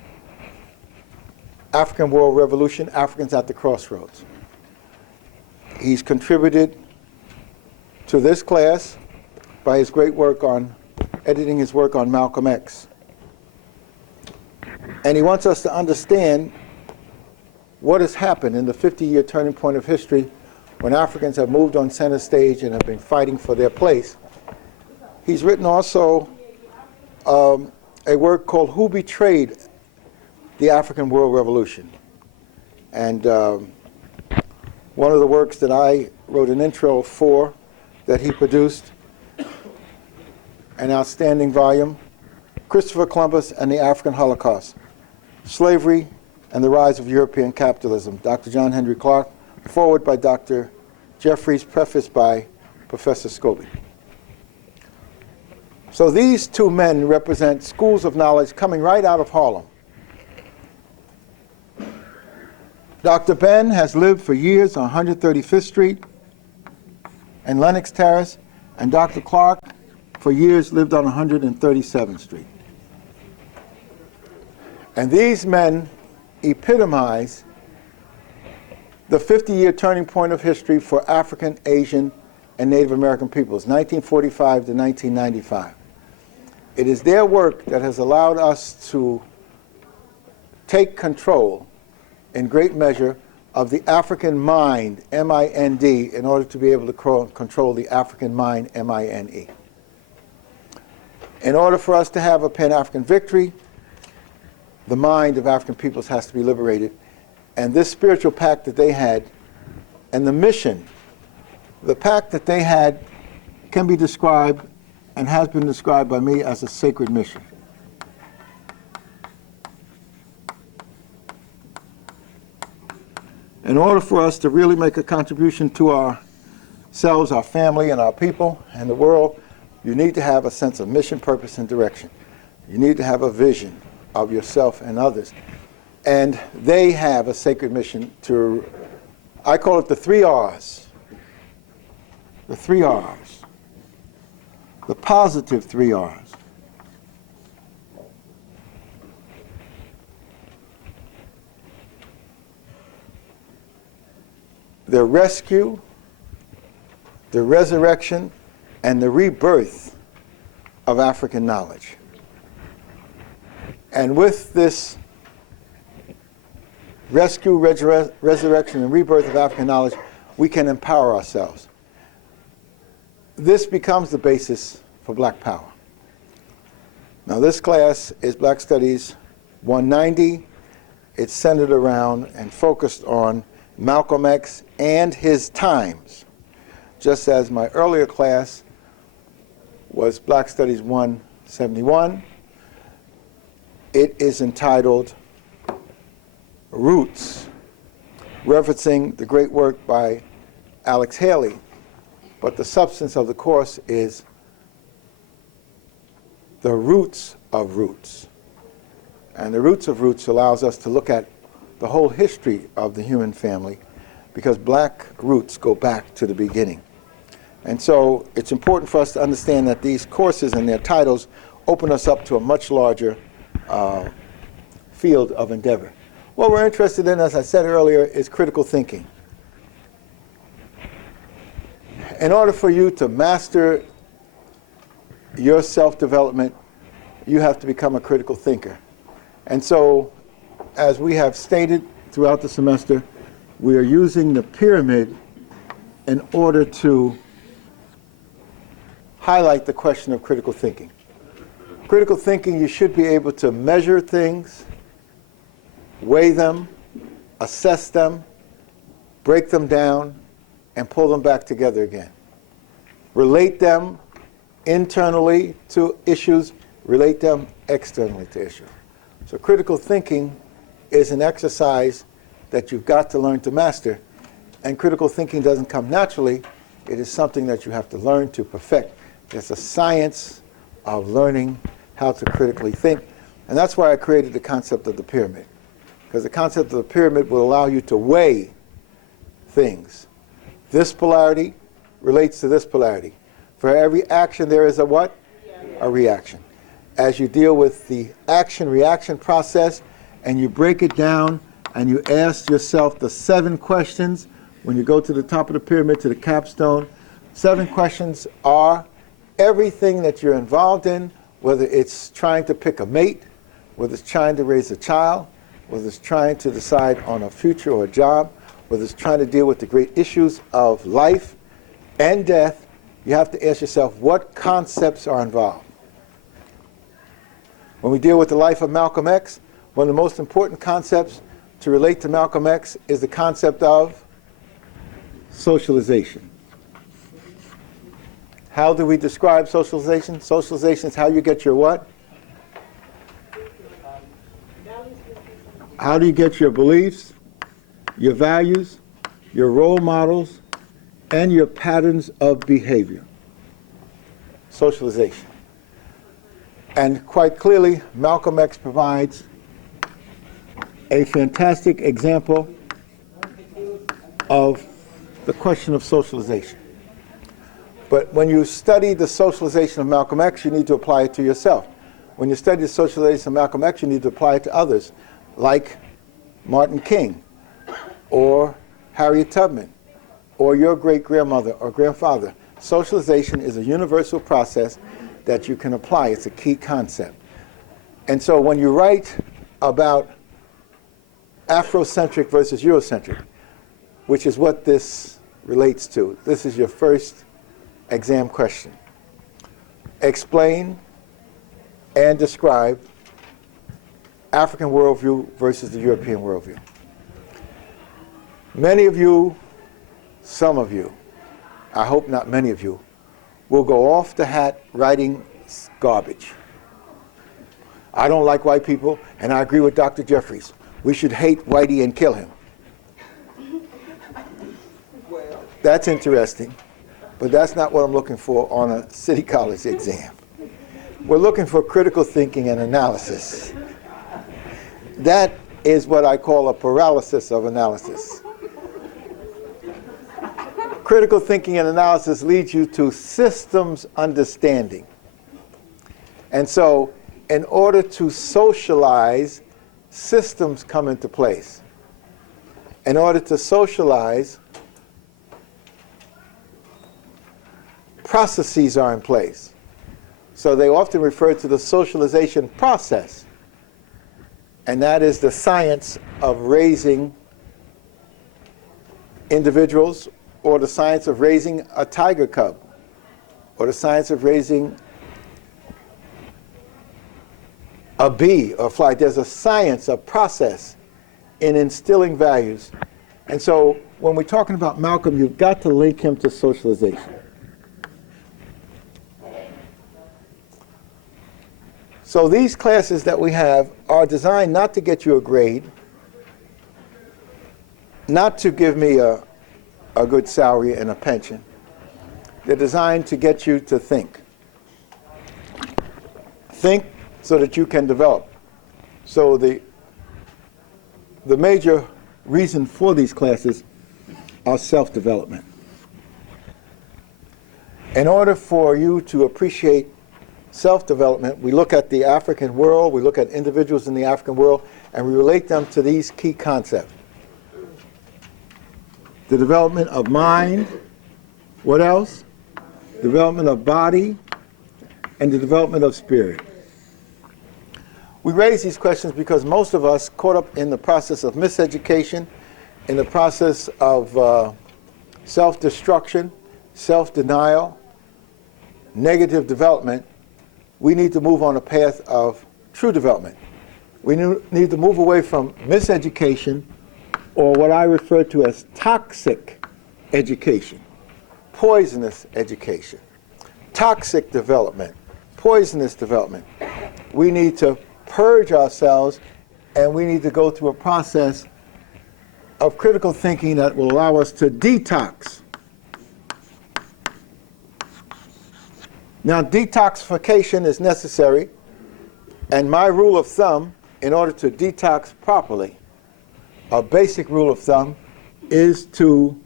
African World Revolution, Africans at the Crossroads. He's contributed to this class by his great work on editing his work on Malcolm X. And he wants us to understand what has happened in the 50-year turning point of history when Africans have moved on center stage and have been fighting for their place. He's written also a work called Who Betrayed the African World Revolution? And one of the works that I wrote an intro for that he produced, an outstanding volume, Christopher Columbus and the African Holocaust, Slavery and the Rise of European Capitalism, Dr. John Henry Clarke, forward by Dr. Jeffries, prefaced by Professor Scobie. So these two men represent schools of knowledge coming right out of Harlem. Dr. Ben has lived for years on 135th Street and Lenox Terrace, and Dr. Clarke for years lived on 137th Street. And these men epitomize the 50-year turning point of history for African, Asian, and Native American peoples, 1945 to 1995. It is their work that has allowed us to take control in great measure of the African mind, M-I-N-D, in order to be able to control the African mind, M-I-N-E. In order for us to have a Pan-African victory, the mind of African peoples has to be liberated. And this spiritual pact that they had, and the mission, the pact that they had can be described and has been described by me as a sacred mission. In order for us to really make a contribution to ourselves, our family, and our people, and the world, you need to have a sense of mission, purpose, and direction. You need to have a vision of yourself and others. And they have a sacred mission to, I call it the 3 R's. The 3 R's. The positive 3 R's. The rescue, the resurrection, and the rebirth of African knowledge. And with this rescue, resurrection, and rebirth of African knowledge, we can empower ourselves. This becomes the basis for Black Power. Now this class is Black Studies 190. It's centered around and focused on Malcolm X and his times, just as my earlier class was Black Studies 171. It is entitled Roots, referencing the great work by Alex Haley, but the substance of the course is the roots of roots. And the roots of roots allows us to look at the whole history of the human family because black roots go back to the beginning. And so it's important for us to understand that these courses and their titles open us up to a much larger field of endeavor. What we're interested in, as I said earlier, is critical thinking. In order for you to master your self-development, you have to become a critical thinker. And so, as we have stated throughout the semester, we are using the pyramid in order to highlight the question of critical thinking. Critical thinking, you should be able to measure things, weigh them, assess them, break them down, and pull them back together again. Relate them internally to issues, relate them externally to issues. So critical thinking is an exercise that you've got to learn to master. And critical thinking doesn't come naturally. It is something that you have to learn to perfect. It's a science of learning how to critically think. And that's why I created the concept of the pyramid. Because the concept of the pyramid will allow you to weigh things. This polarity relates to this polarity. For every action, there is a what? A reaction. As you deal with the action-reaction process, and you break it down, and you ask yourself the 7 questions, when you go to the top of the pyramid, to the capstone, 7 questions are everything that you're involved in, whether it's trying to pick a mate, whether it's trying to raise a child, whether it's trying to decide on a future or a job, whether it's trying to deal with the great issues of life and death, you have to ask yourself, what concepts are involved? When we deal with the life of Malcolm X, one of the most important concepts to relate to Malcolm X is the concept of socialization. How do we describe socialization? Socialization is how you get your what? How do you get your beliefs, your values, your role models, and your patterns of behavior? Socialization. And quite clearly, Malcolm X provides a fantastic example of the question of socialization. But when you study the socialization of Malcolm X, you need to apply it to yourself. When you study the socialization of Malcolm X, you need to apply it to others, like Martin King, or Harriet Tubman, or your great-grandmother or grandfather. Socialization is a universal process that you can apply. It's a key concept. And so when you write about Afrocentric versus Eurocentric, which is what this relates to, this is your first exam question. Explain and describe African worldview versus the European worldview. Many of you, some of you, I hope not many of you, will go off the hat writing garbage. I don't like white people, and I agree with Dr. Jeffries. We should hate Whitey and kill him. That's interesting, but that's not what I'm looking for on a city college exam. We're looking for critical thinking and analysis. That is what I call a paralysis of analysis. Critical thinking and analysis leads you to systems understanding. And so, in order to socialize, systems come into place. In order to socialize, processes are in place. So they often refer to the socialization process. And that is the science of raising individuals, or the science of raising a tiger cub, or the science of raising a bee or a fly. There's a science, a process in instilling values. And so when we're talking about Malcolm, you've got to link him to socialization. So these classes that we have are designed not to get you a grade, not to give me a good salary and a pension. They're designed to get you to think. Think so that you can develop. So the major reason for these classes our self-development. In order for you to appreciate self-development, we look at the African world, we look at individuals in the African world, and we relate them to these key concepts. The development of mind, what else? Development of body, and the development of spirit. We raise these questions because most of us caught up in the process of miseducation, in the process of self-destruction, self-denial, negative development. We need to move on a path of true development. We need to move away from miseducation, or what I refer to as toxic education, poisonous education, toxic development, poisonous development. We need to purge ourselves, and we need to go through a process of critical thinking that will allow us to detox. Now, detoxification is necessary, and my rule of thumb, in order to detox properly, a basic rule of thumb is to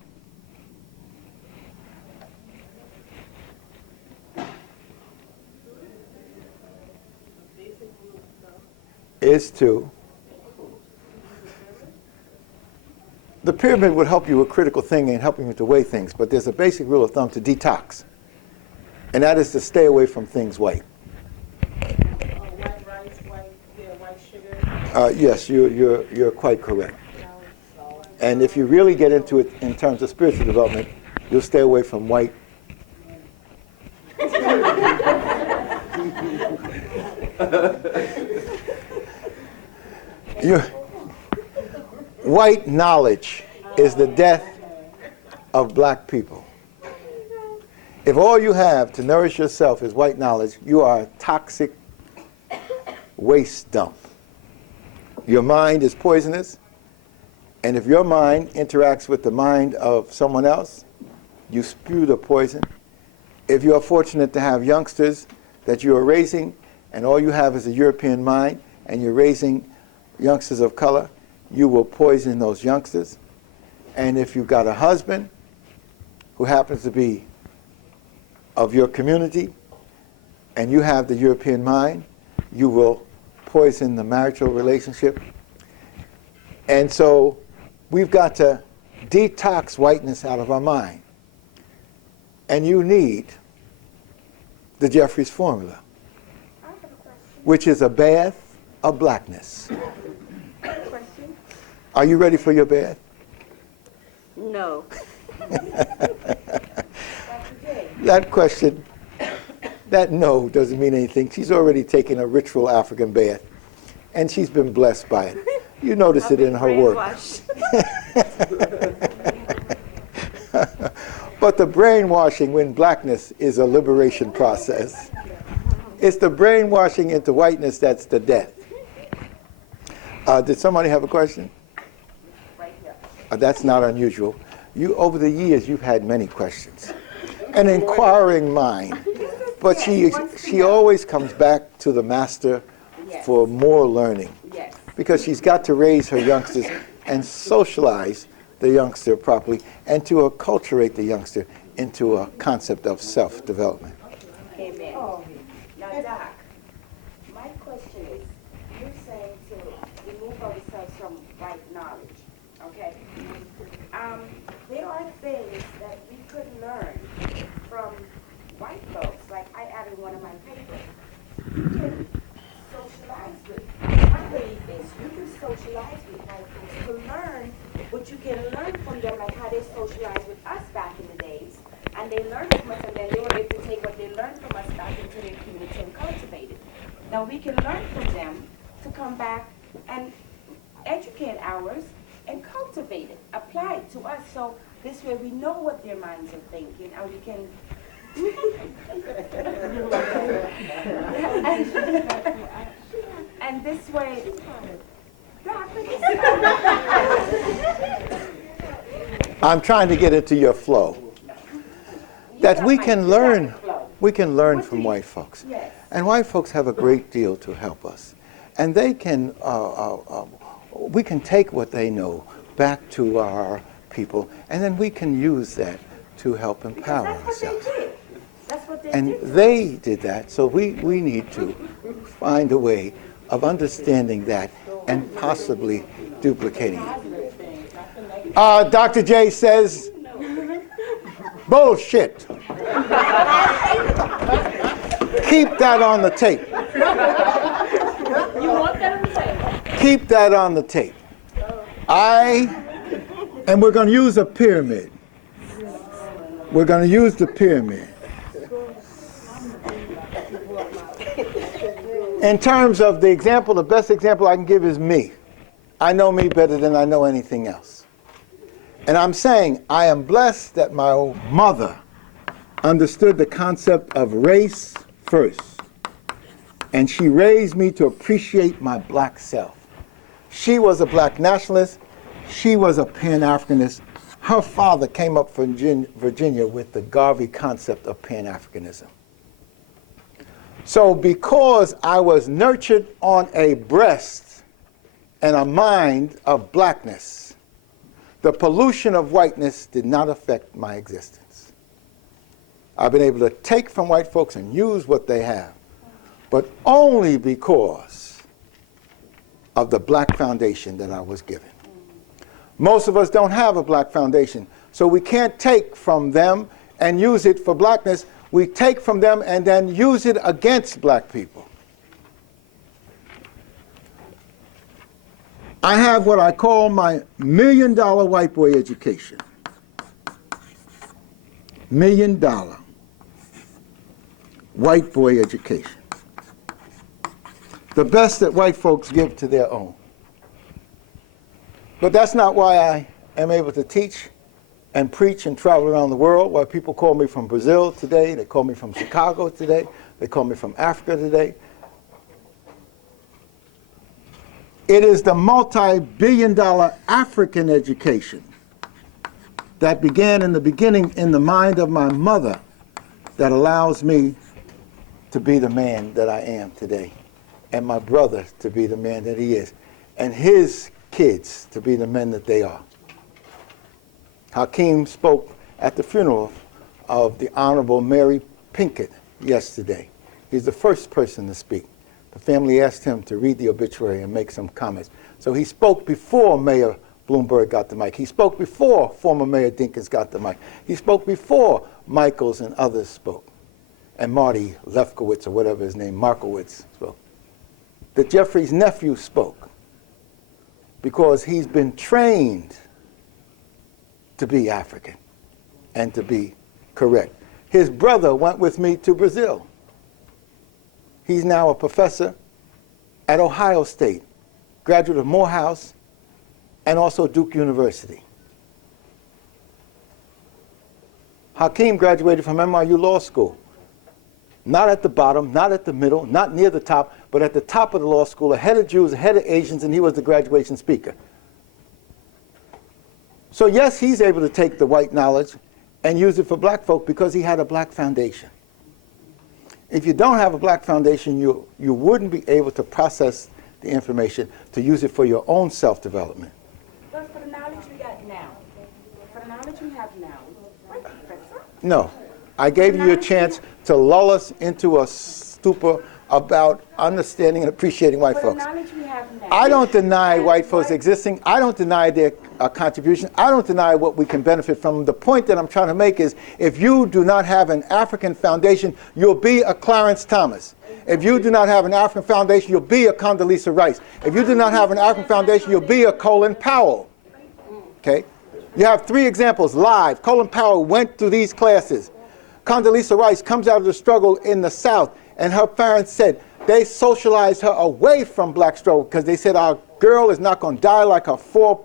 the pyramid would help you with critical thinking and helping you to weigh things, but there's a basic rule of thumb to detox, and that is to stay away from things white. White rice, white sugar. Yes, you're quite correct. And if you really get into it in terms of spiritual development, you'll stay away from white. White knowledge is the death of black people. If all you have to nourish yourself is white knowledge, you are a toxic waste dump. Your mind is poisonous, and if your mind interacts with the mind of someone else, you spew the poison. If you are fortunate to have youngsters that you are raising, and all you have is a European mind, and you're raising youngsters of color, you will poison those youngsters. And if you've got a husband who happens to be of your community, and you have the European mind, you will poison the marital relationship. And so we've got to detox whiteness out of our mind. And you need the Jeffries formula, which is a bath of blackness. Question? Are you ready for your bath? No. That question, that no doesn't mean anything. She's already taken a ritual African bath, and she's been blessed by it. You notice it in her work. But the brainwashing when blackness is a liberation process. It's the brainwashing into whiteness that's the death. Did somebody have a question? Right here. That's not unusual. You, over the years, you've had many questions. An inquiring mind. But she always comes back to the master for more learning. Yes. Because she's got to raise her youngsters and socialize the youngster properly and to acculturate the youngster into a concept of self-development. Amen. Now, Doc, my question is, you're saying to remove ourselves from right knowledge, okay? There are things that we could learn from white folks. Like I added one of my papers. You can socialize with, my belief is you can socialize with white folks to learn what you can learn from them, like how they socialized with us back in the days. And they learned from us, and then they were able to take what they learned from us back into their community and cultivate it. Now we can learn from them to come back and educate ours and cultivate it, apply it to us. So this way we know what their minds are thinking, and we can and this way, I'm trying to get into your flow. That we can learn from white folks. Yes. And white folks have a great deal to help us. And they can, we can take what they know back to our people, and then we can use that to help empower ourselves. That's what they And did. they did that, so we need to find a way of understanding that and possibly duplicating it. Dr. J says, bullshit. Keep that on the tape. You want that on the tape? Keep that on the tape. And we're going to use a pyramid. We're going to use the pyramid. In terms of the example, the best example I can give is me. I know me better than I know anything else. And I'm saying I am blessed that my mother understood the concept of race first. And she raised me to appreciate my black self. She was a black nationalist. She was a Pan-Africanist. Her father came up from Virginia with the Garvey concept of Pan-Africanism. So because I was nurtured on a breast and a mind of blackness, the pollution of whiteness did not affect my existence. I've been able to take from white folks and use what they have, but only because of the black foundation that I was given. Most of us don't have a black foundation, so we can't take from them and use it for blackness. We take from them and then use it against black people. I have what I call my $1 million white boy education. $1 million white boy education. The best that white folks give to their own. But that's not why I am able to teach and preach and travel around the world, why people call me from Brazil today, they call me from Chicago today, they call me from Africa today. It is the multi-billion-dollar African education that began in the beginning in the mind of my mother that allows me to be the man that I am today, and my brother to be the man that he is, and his kids to be the men that they are. Hakeem spoke at the funeral of the Honorable Mary Pinkett yesterday. He's the first person to speak. The family asked him to read the obituary and make some comments. So he spoke before Mayor Bloomberg got the mic. He spoke before former Mayor Dinkins got the mic. He spoke before Michaels and others spoke. And Marty Lefkowitz, or whatever his name, Markowitz, spoke. The Jeffries nephew spoke because he's been trained to be African and to be correct. His brother went with me to Brazil. He's now a professor at Ohio State, graduate of Morehouse, and also Duke University. Hakeem graduated from NYU Law School. Not at the bottom, not at the middle, not near the top, but at the top of the law school, ahead of Jews, ahead of Asians, and he was the graduation speaker. So yes, he's able to take the white knowledge and use it for black folk because he had a black foundation. If you don't have a black foundation, you wouldn't be able to process the information to use it for your own self-development. But for the knowledge we got now, for the knowledge we have now, right, Professor? No. I gave you a chance to lull us into a stupor about understanding and appreciating white For the folks. knowledge we have now. I don't deny white folks existing. I don't deny their contribution. I don't deny what we can benefit from. The point that I'm trying to make is if you do not have an African foundation, you'll be a Clarence Thomas. If you do not have an African foundation, you'll be a Condoleezza Rice. If you do not have an African foundation, you'll be a Colin Powell. Okay? You have 3 examples live. Colin Powell went through these classes. Condoleezza Rice comes out of the struggle in the South, and her parents said they socialized her away from black struggle because they said our girl is not going to die like her 4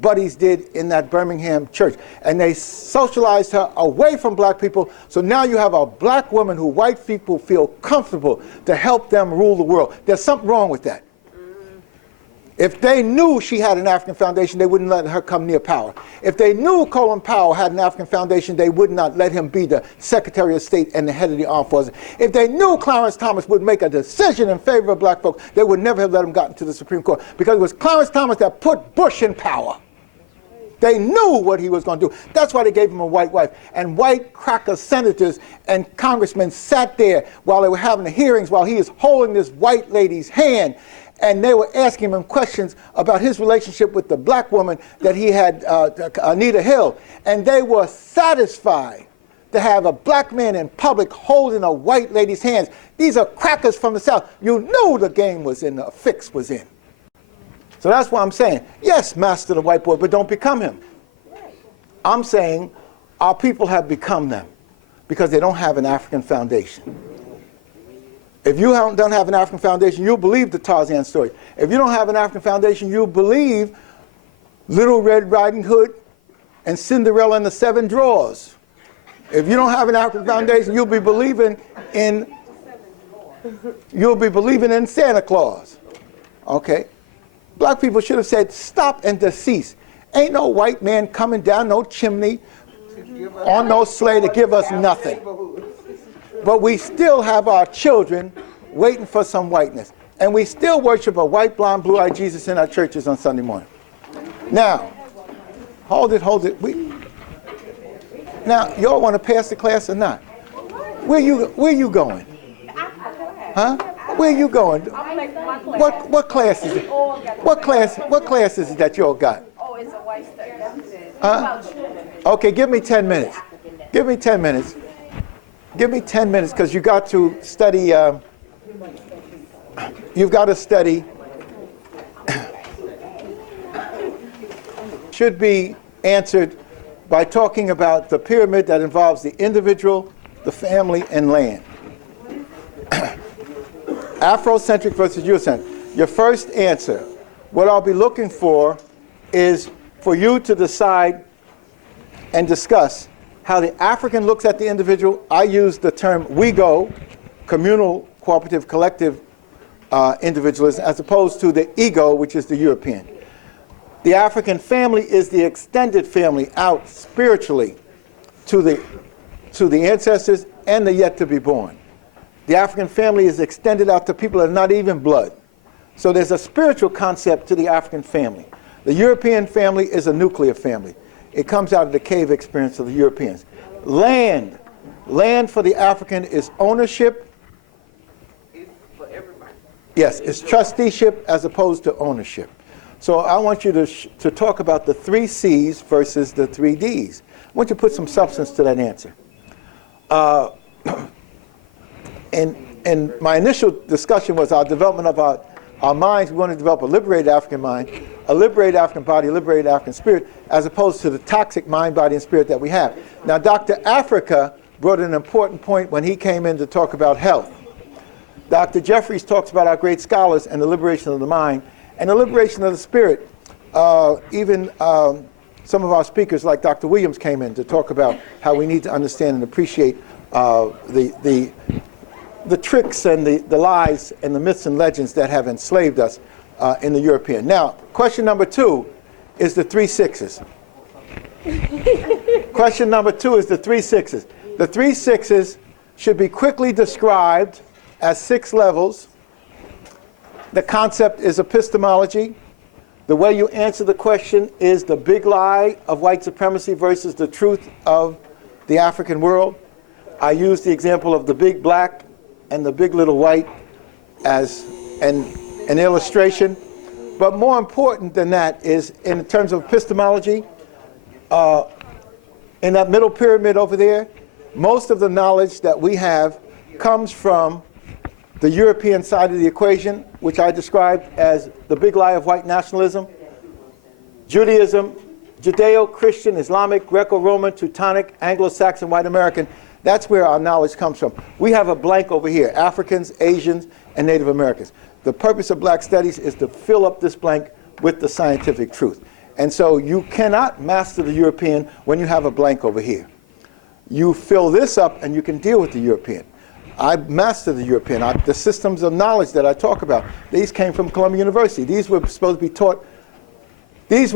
buddies did in that Birmingham church. And they socialized her away from black people, so now you have a black woman who white people feel comfortable to help them rule the world. There's something wrong with that. If they knew she had an African foundation, they wouldn't let her come near power. If they knew Colin Powell had an African foundation, they would not let him be the Secretary of State and the head of the armed forces. If they knew Clarence Thomas would make a decision in favor of black folk, they would never have let him get into the Supreme Court, because it was Clarence Thomas that put Bush in power. They knew what he was going to do. That's why they gave him a white wife. And white cracker senators and congressmen sat there while they were having the hearings while he is holding this white lady's hand. And they were asking him questions about his relationship with the black woman that he had, Anita Hill. And they were satisfied to have a black man in public holding a white lady's hands. These are crackers from the South. You knew the game was in, the fix was in. So that's why I'm saying, yes, master the white boy, but don't become him. I'm saying our people have become them because they don't have an African foundation. If you don't have an African foundation, you'll believe the Tarzan story. If you don't have an African foundation, you'll believe Little Red Riding Hood and Cinderella and the Seven Drawers. If you don't have an African foundation, you'll be believing in Santa Claus. Okay? Black people should have said, stop and decease. Ain't no white man coming down no chimney on no sleigh to give us nothing. But we still have our children waiting for some whiteness. And we still worship a white, blonde, blue-eyed Jesus in our churches on Sunday morning. Now, hold it. Now, y'all want to pass the class or not? Where you going? Huh? Where you going? What class is it? What class is it that y'all got? Oh, it's a white study. Huh? Okay, give me 10 minutes. Give me 10 minutes. Give me 10 minutes because you got to study. You've got to study. Should be answered by talking about the pyramid that involves the individual, the family, and land. Afrocentric versus Eurocentric. Your first answer, what I'll be looking for is for you to decide and discuss how the African looks at the individual. I use the term we go, communal-cooperative-collective individualism, as opposed to the ego, which is the European. The African family is the extended family out spiritually to the ancestors and the yet to be born. The African family is extended out to people that are not even blood. So there's a spiritual concept to the African family. The European family is a nuclear family. It comes out of the cave experience of the Europeans. Land for the African is ownership. It's for everybody. Yes, it's trusteeship as opposed to ownership. So I want you to talk about the 3 C's versus the 3 D's. I want you to put some substance to that answer. And my initial discussion was our development of our minds. We want to develop a liberated African mind, a liberated African body, a liberated African spirit, as opposed to the toxic mind, body, and spirit that we have. Now, Dr. Africa brought an important point when he came in to talk about health. Dr. Jeffries talks about our great scholars and the liberation of the mind and the liberation of the spirit. Even some of our speakers, like Dr. Williams, came in to talk about how we need to understand and appreciate the tricks and the lies and the myths and legends that have enslaved us in the European. Now, question number 2 is the 3 sixes. Question number 2 is the 3 sixes. The 3 sixes should be quickly described as 6 levels. The concept is epistemology. The way you answer the question is the big lie of white supremacy versus the truth of the African world. I use the example of the big black and the big little white as an illustration. But more important than that is in terms of epistemology, in that middle pyramid over there, most of the knowledge that we have comes from the European side of the equation, which I described as the big lie of white nationalism, Judaism, Judeo-Christian, Islamic, Greco-Roman, Teutonic, Anglo-Saxon, white American. That's where our knowledge comes from. We have a blank over here, Africans, Asians, and Native Americans. The purpose of black studies is to fill up this blank with the scientific truth. And so you cannot master the European when you have a blank over here. You fill this up and you can deal with the European. I mastered the European. The systems of knowledge that I talk about, these came from Columbia University. These were supposed to be taught. These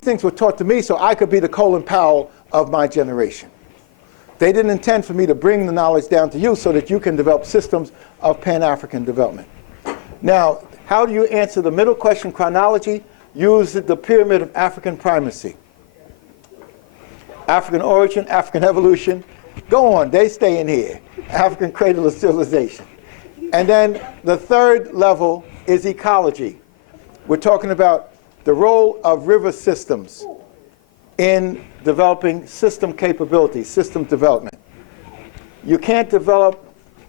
things were taught to me so I could be the Colin Powell of my generation. They didn't intend for me to bring the knowledge down to you so that you can develop systems of Pan-African development. Now, how do you answer the middle question, chronology? Use the pyramid of African primacy. African origin, African evolution. Go on, they stay in here. African cradle of civilization. And then the third level is ecology. We're talking about the role of river systems in developing system capability, system development. You can't develop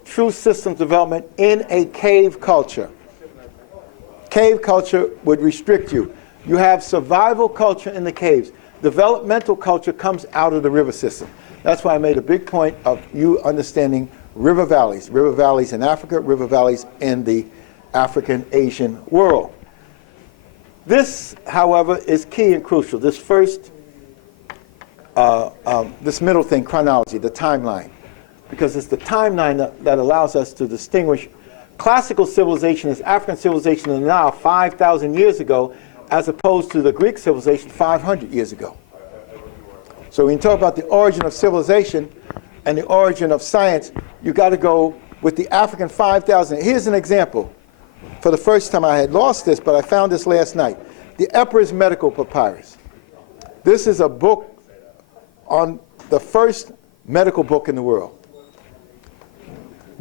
true system development in a cave culture. Cave culture would restrict you. You have survival culture in the caves. Developmental culture comes out of the river system. That's why I made a big point of you understanding river valleys in Africa, river valleys in the African Asian world. This, however, is key and crucial. This first, this middle thing, chronology, the timeline, because it's the timeline that allows us to distinguish classical civilization as African civilization in the Nile 5,000 years ago, as opposed to the Greek civilization 500 years ago. So when you talk about the origin of civilization and the origin of science, you got to go with the African 5,000. Here's an example. For the first time, I had lost this, but I found this last night. The Emperor's Medical Papyrus. This is a book on the first medical book in the world,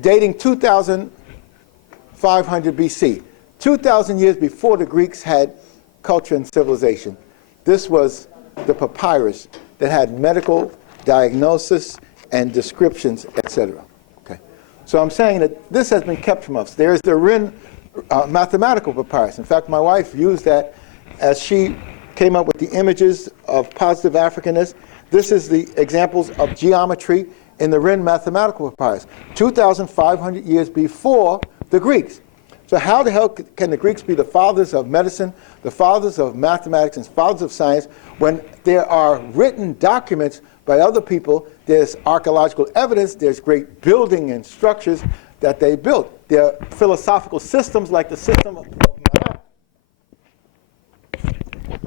dating 2,500 BC, 2,000 years before the Greeks had culture and civilization. This was the papyrus that had medical diagnosis and descriptions, etc. Okay. So I'm saying that this has been kept from us. There's the Rin mathematical papyrus. In fact, my wife used that as she came up with the images of positive Africanness. This is the examples of geometry in the Rin mathematical papyrus, 2,500 years before the Greeks. So how the hell can the Greeks be the fathers of medicine, the fathers of mathematics, and fathers of science when there are written documents by other people? There's archaeological evidence, there's great building and structures that they built. There are philosophical systems like the system of Ma'at.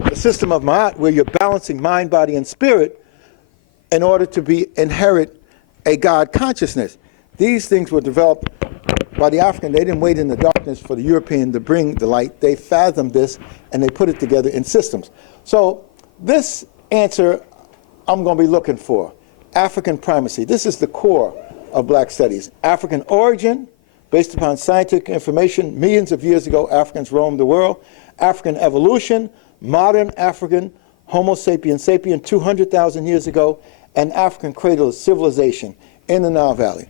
The system of Ma'at, where you're balancing mind, body, and spirit in order to inherit a God consciousness. These things were developed by the African. They didn't wait in the darkness for the European to bring the light. They fathomed this and they put it together in systems. So this answer I'm going to be looking for. African primacy. This is the core of black studies. African origin, based upon scientific information. Millions of years ago, Africans roamed the world. African evolution, modern African, Homo sapiens sapien, 200,000 years ago. And African cradle of civilization in the Nile Valley.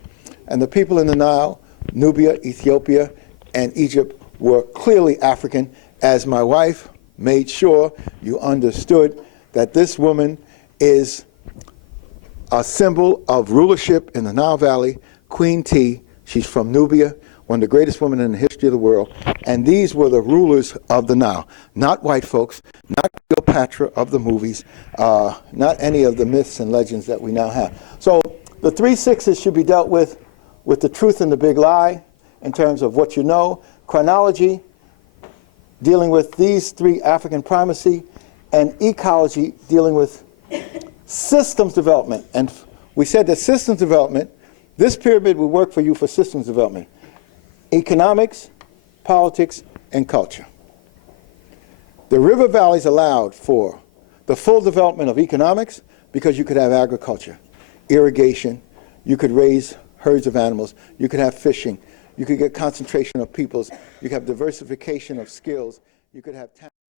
And the people in the Nile, Nubia, Ethiopia, and Egypt were clearly African, as my wife made sure you understood that this woman is a symbol of rulership in the Nile Valley, Queen T. She's from Nubia, one of the greatest women in the history of the world. And these were the rulers of the Nile, not white folks, not Cleopatra of the movies, not any of the myths and legends that we now have. So the 3 6s should be dealt with the truth and the big lie in terms of what you know, chronology, dealing with these 3, African primacy, and ecology, dealing with systems development. And we said that systems development, this pyramid will work for you for systems development. Economics, politics, and culture. The river valleys allowed for the full development of economics because you could have agriculture, irrigation, you could raise herds of animals, you could have fishing, you could get concentration of peoples, you could have diversification of skills, you could have